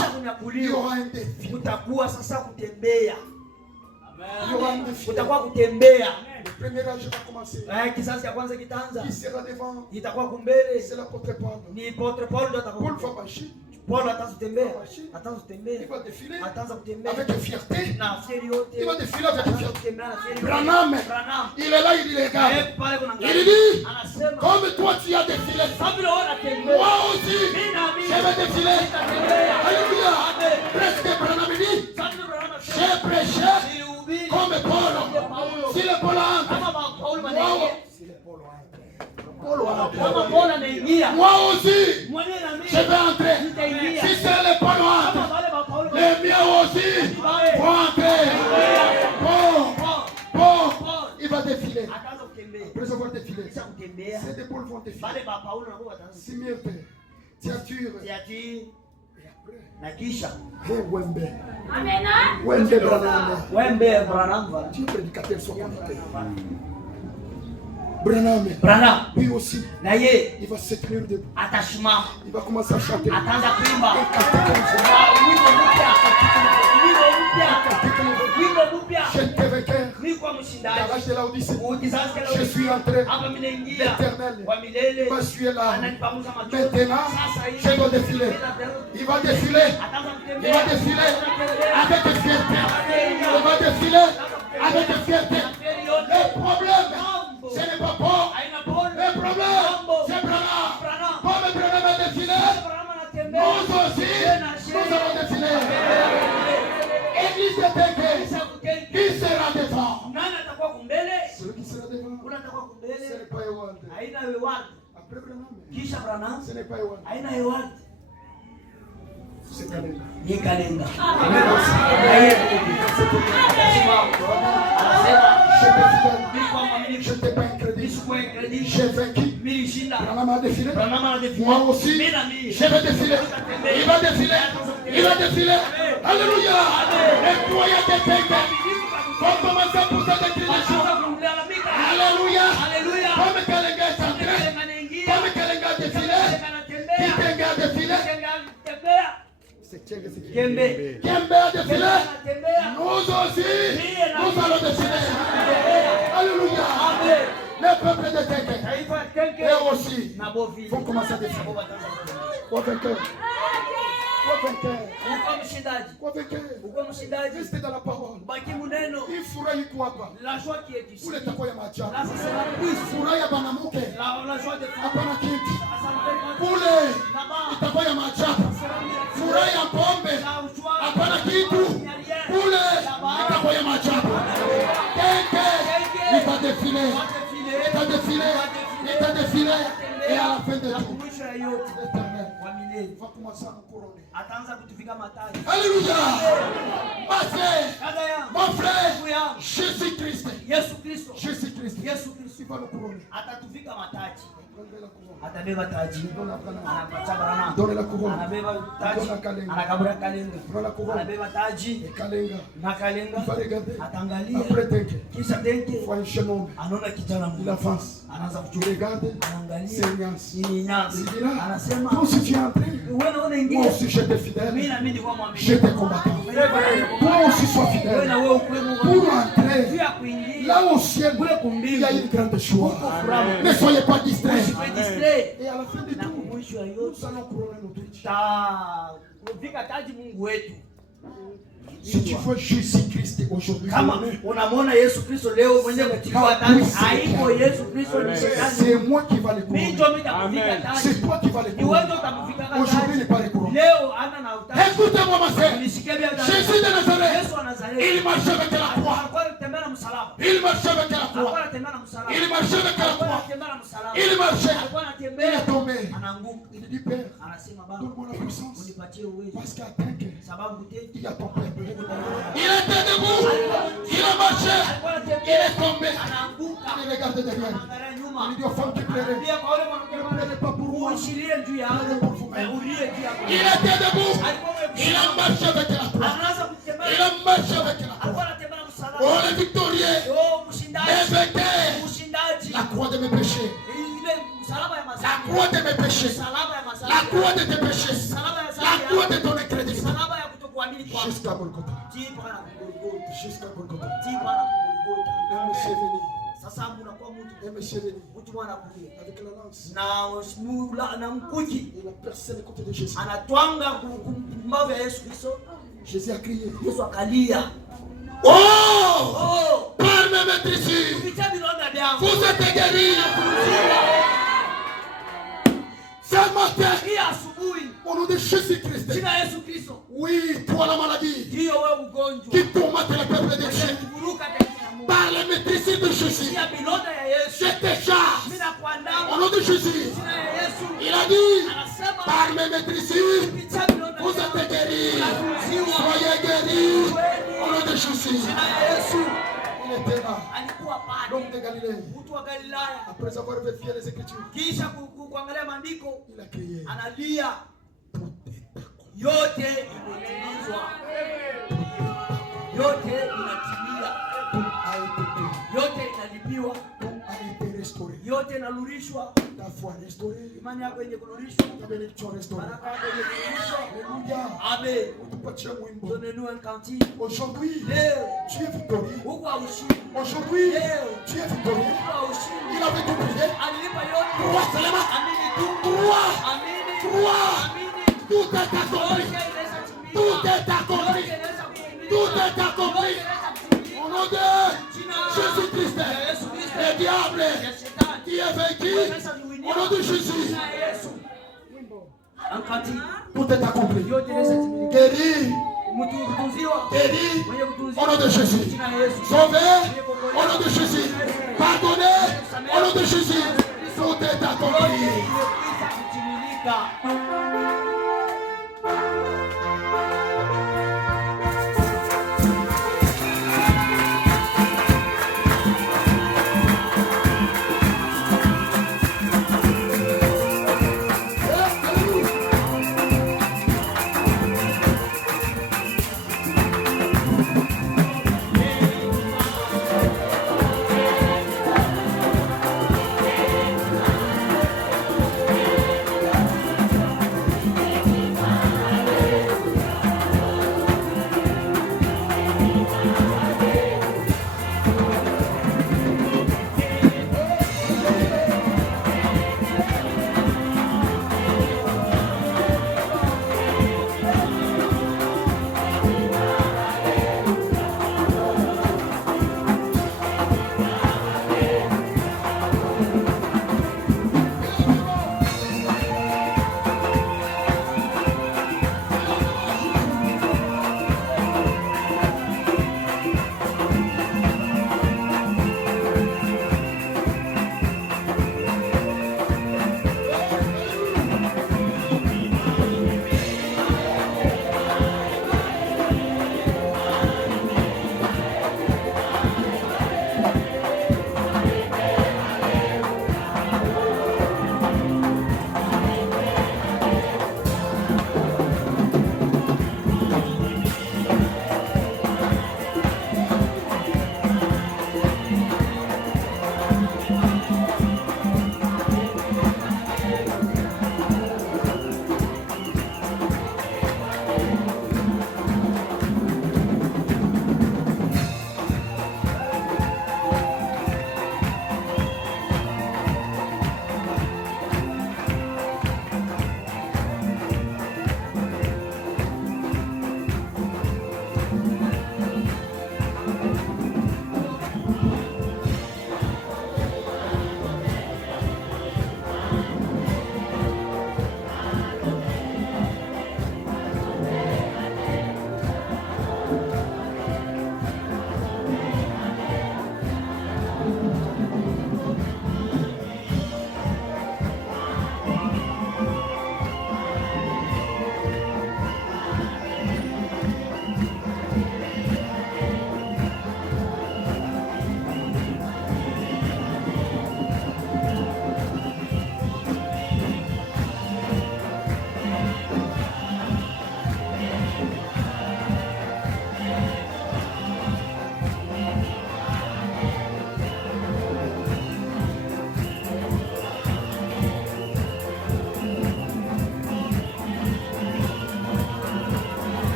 il y aura un défi. Kutakuwa sasa kutembea. Il y aura un défi. Kutakuwa kutembea. Le premier âge va commencer. Kizazi cha kwanza kitaanza. Qui sera devant? Itakuwa kumbele. C'est l'apôtre Paul. Ni apôtre Paul ndo atakuwa. Paul va marcher. Paul ataanza kutembea. Il va défiler Ataanza kutembea. avec fierté. Na fieri yote. Il va défiler avec fierté. Branham. Branham, il est là, il dit regarde. Il dit, comme toi tu as défilé, moi aussi, je vais défiler. Alléluia. Presque Branham dit, j'ai prêché comme Paul. Si le Paul entre, moi aussi, je vais entrer. Si c'est le Paul entre, les miens aussi vont entrer. Paul, il va défiler. Après avoir défilé, ces deux Pauls vont défiler. Simirte, Théature, et après, Wembe. Wembe Branham. Tu es prédicateur sur la terre. Branham. Lui aussi, Naye il va se tenir debout. atashima. Il va commencer à chanter. Ataanza kuimba. Je t'ai vainqueur. Garage de l'Odyssée. Je suis entré. L'éternel m'a suivi là. Maintenant, je dois défiler. Il va défiler. Il va défiler avec fierté. Il va défiler avec fierté. Le problème, ce n'est pas Paul. Le problème, c'est Branham. Comme Branham a défilé, nous aussi, nous allons défiler. Église de Téké, qui sera devant? Celui qui sera devant, ce n'est pas Ewald. Après Branham, ce n'est pas Ewald. C'est Kalenga. Ni Kalenga. Je n'étais pas incrédule. J'ai vaincu. Branham a défilé. Moi aussi, je vais défiler. Il va défiler. Il va défiler. Alléluia. Les croyants de Téké vont commencer à pousser des cris de joie. Alléluia. Comme Kalenga est entré, comme Kalenga a défilé, Kalenga a défilé. Kembe a défilé. Nous aussi, nous allons défiler. Alléluia. Le peuple de Téké et aussi vont commencer à défiler. Quoi vainqueur? Quoi vainqueur? Restez dans la parole. Il furahi kuapa. Ule takuwa ya macha. Furahi ya banamuke. Hapana kitu. Ule itakuwa ya macha. Furahi ya pombe. Hapana kitu. Ule itakuwa ya macha. Téké, il va défiler. Il va défiler. Il va défiler. Et à la fin de tout, l'Éternel va commencer à nous couronner. Alléluia. Ma frère, mon frère, Jésus-Christ. Jésus-Christ. Il va nous couronner. Atabeba taji. Donne la couronne. Anabeba taji. Anakabura Kalenga. Anabeba taji. Na Kalenga. Il va regarder. Atangalia. Après Téké. Kisha Téké. Voit un jeune homme. Anaona kijana Il avance. anaanza Tu regardes. anaangalia. C'est Nyans. Ni Nyans. Il dit là. Anasema. Toi aussi tu es entré. Wewe unaingia. Moi aussi j'étais fidèle. Mimi na mimi kwa mwamini. J'étais combattant. Toi aussi sois fidèle. Pour entrer là au ciel, il y a une grande joie. Ne soyez pas distraits. Et à la fin de tout, nous allons couronner notre Dieu. Si tu vois Jésus-Christ aujourd'hui, c'est moi qui va le couronner. C'est toi qui vas le couronner. Aujourd'hui, il n'est pas le couronner. Écoutez-moi, ma sœur. Jésus de Nazareth, il marchait avec la croix. Il marchait avec la croix. Il marchait avec la croix. Il marchait. Il est tombé. Il dit, Père, donne-moi la puissance. Parce qu'à Téké, il y a ton peuple. Il était debout. Il a marché. Il est tombé. Il regardait derrière. Il dit aux femmes qui pleuraient, ne pleurez pas pour moi. Pleurez pour vous-même. Il était debout. Il a marché avec la croix. Il a marché avec la croix. Oh, le victorieux, le vainqueur, la croix de mes péchés. La croix de mes péchés. La croix de tes péchés. Jusqu'à Golgotha. Jusqu'à Golgotha. Un monsieur venu. Un monsieur venu. Avec la lance. Il a percé le côté de Jésus. Jésus a crié. Oh! Par mes maîtrises, vous êtes guéris. Ce matin, au nom de Jésus-Christ, oui, toi la maladie qui tourmente le peuple de Dieu, par les maîtrises de Jésus, je te charge. Au nom de Jésus, il a dit, par mes maîtrises, vous êtes guéris. Soyez guéris. Au nom de Jésus. Il était là. L'homme de Galilée. Après avoir vérifié les Écritures, il a crié. Yote imetimizwa. Yote inatimia. Yote inalipiwa. Yote inarudishwa. Imani yako yenye kurudishwa. Baraka yako yenye kurudishwa. Amen. Donnez-nous un cantique. Aujourd'hui, tu es victorieux. Aujourd'hui, tu es victorieux. Il avait tout prié. Crois seulement. Crois. Tout est accompli. Tout est accompli. Tout est accompli. Au nom de Jésus-Christ, le diable qui est vaincu, au nom de Jésus, tout est accompli. Guéri, guéri, au nom de Jésus. Sauvé, au nom de Jésus. Pardonné, au nom de Jésus. Tout est accompli.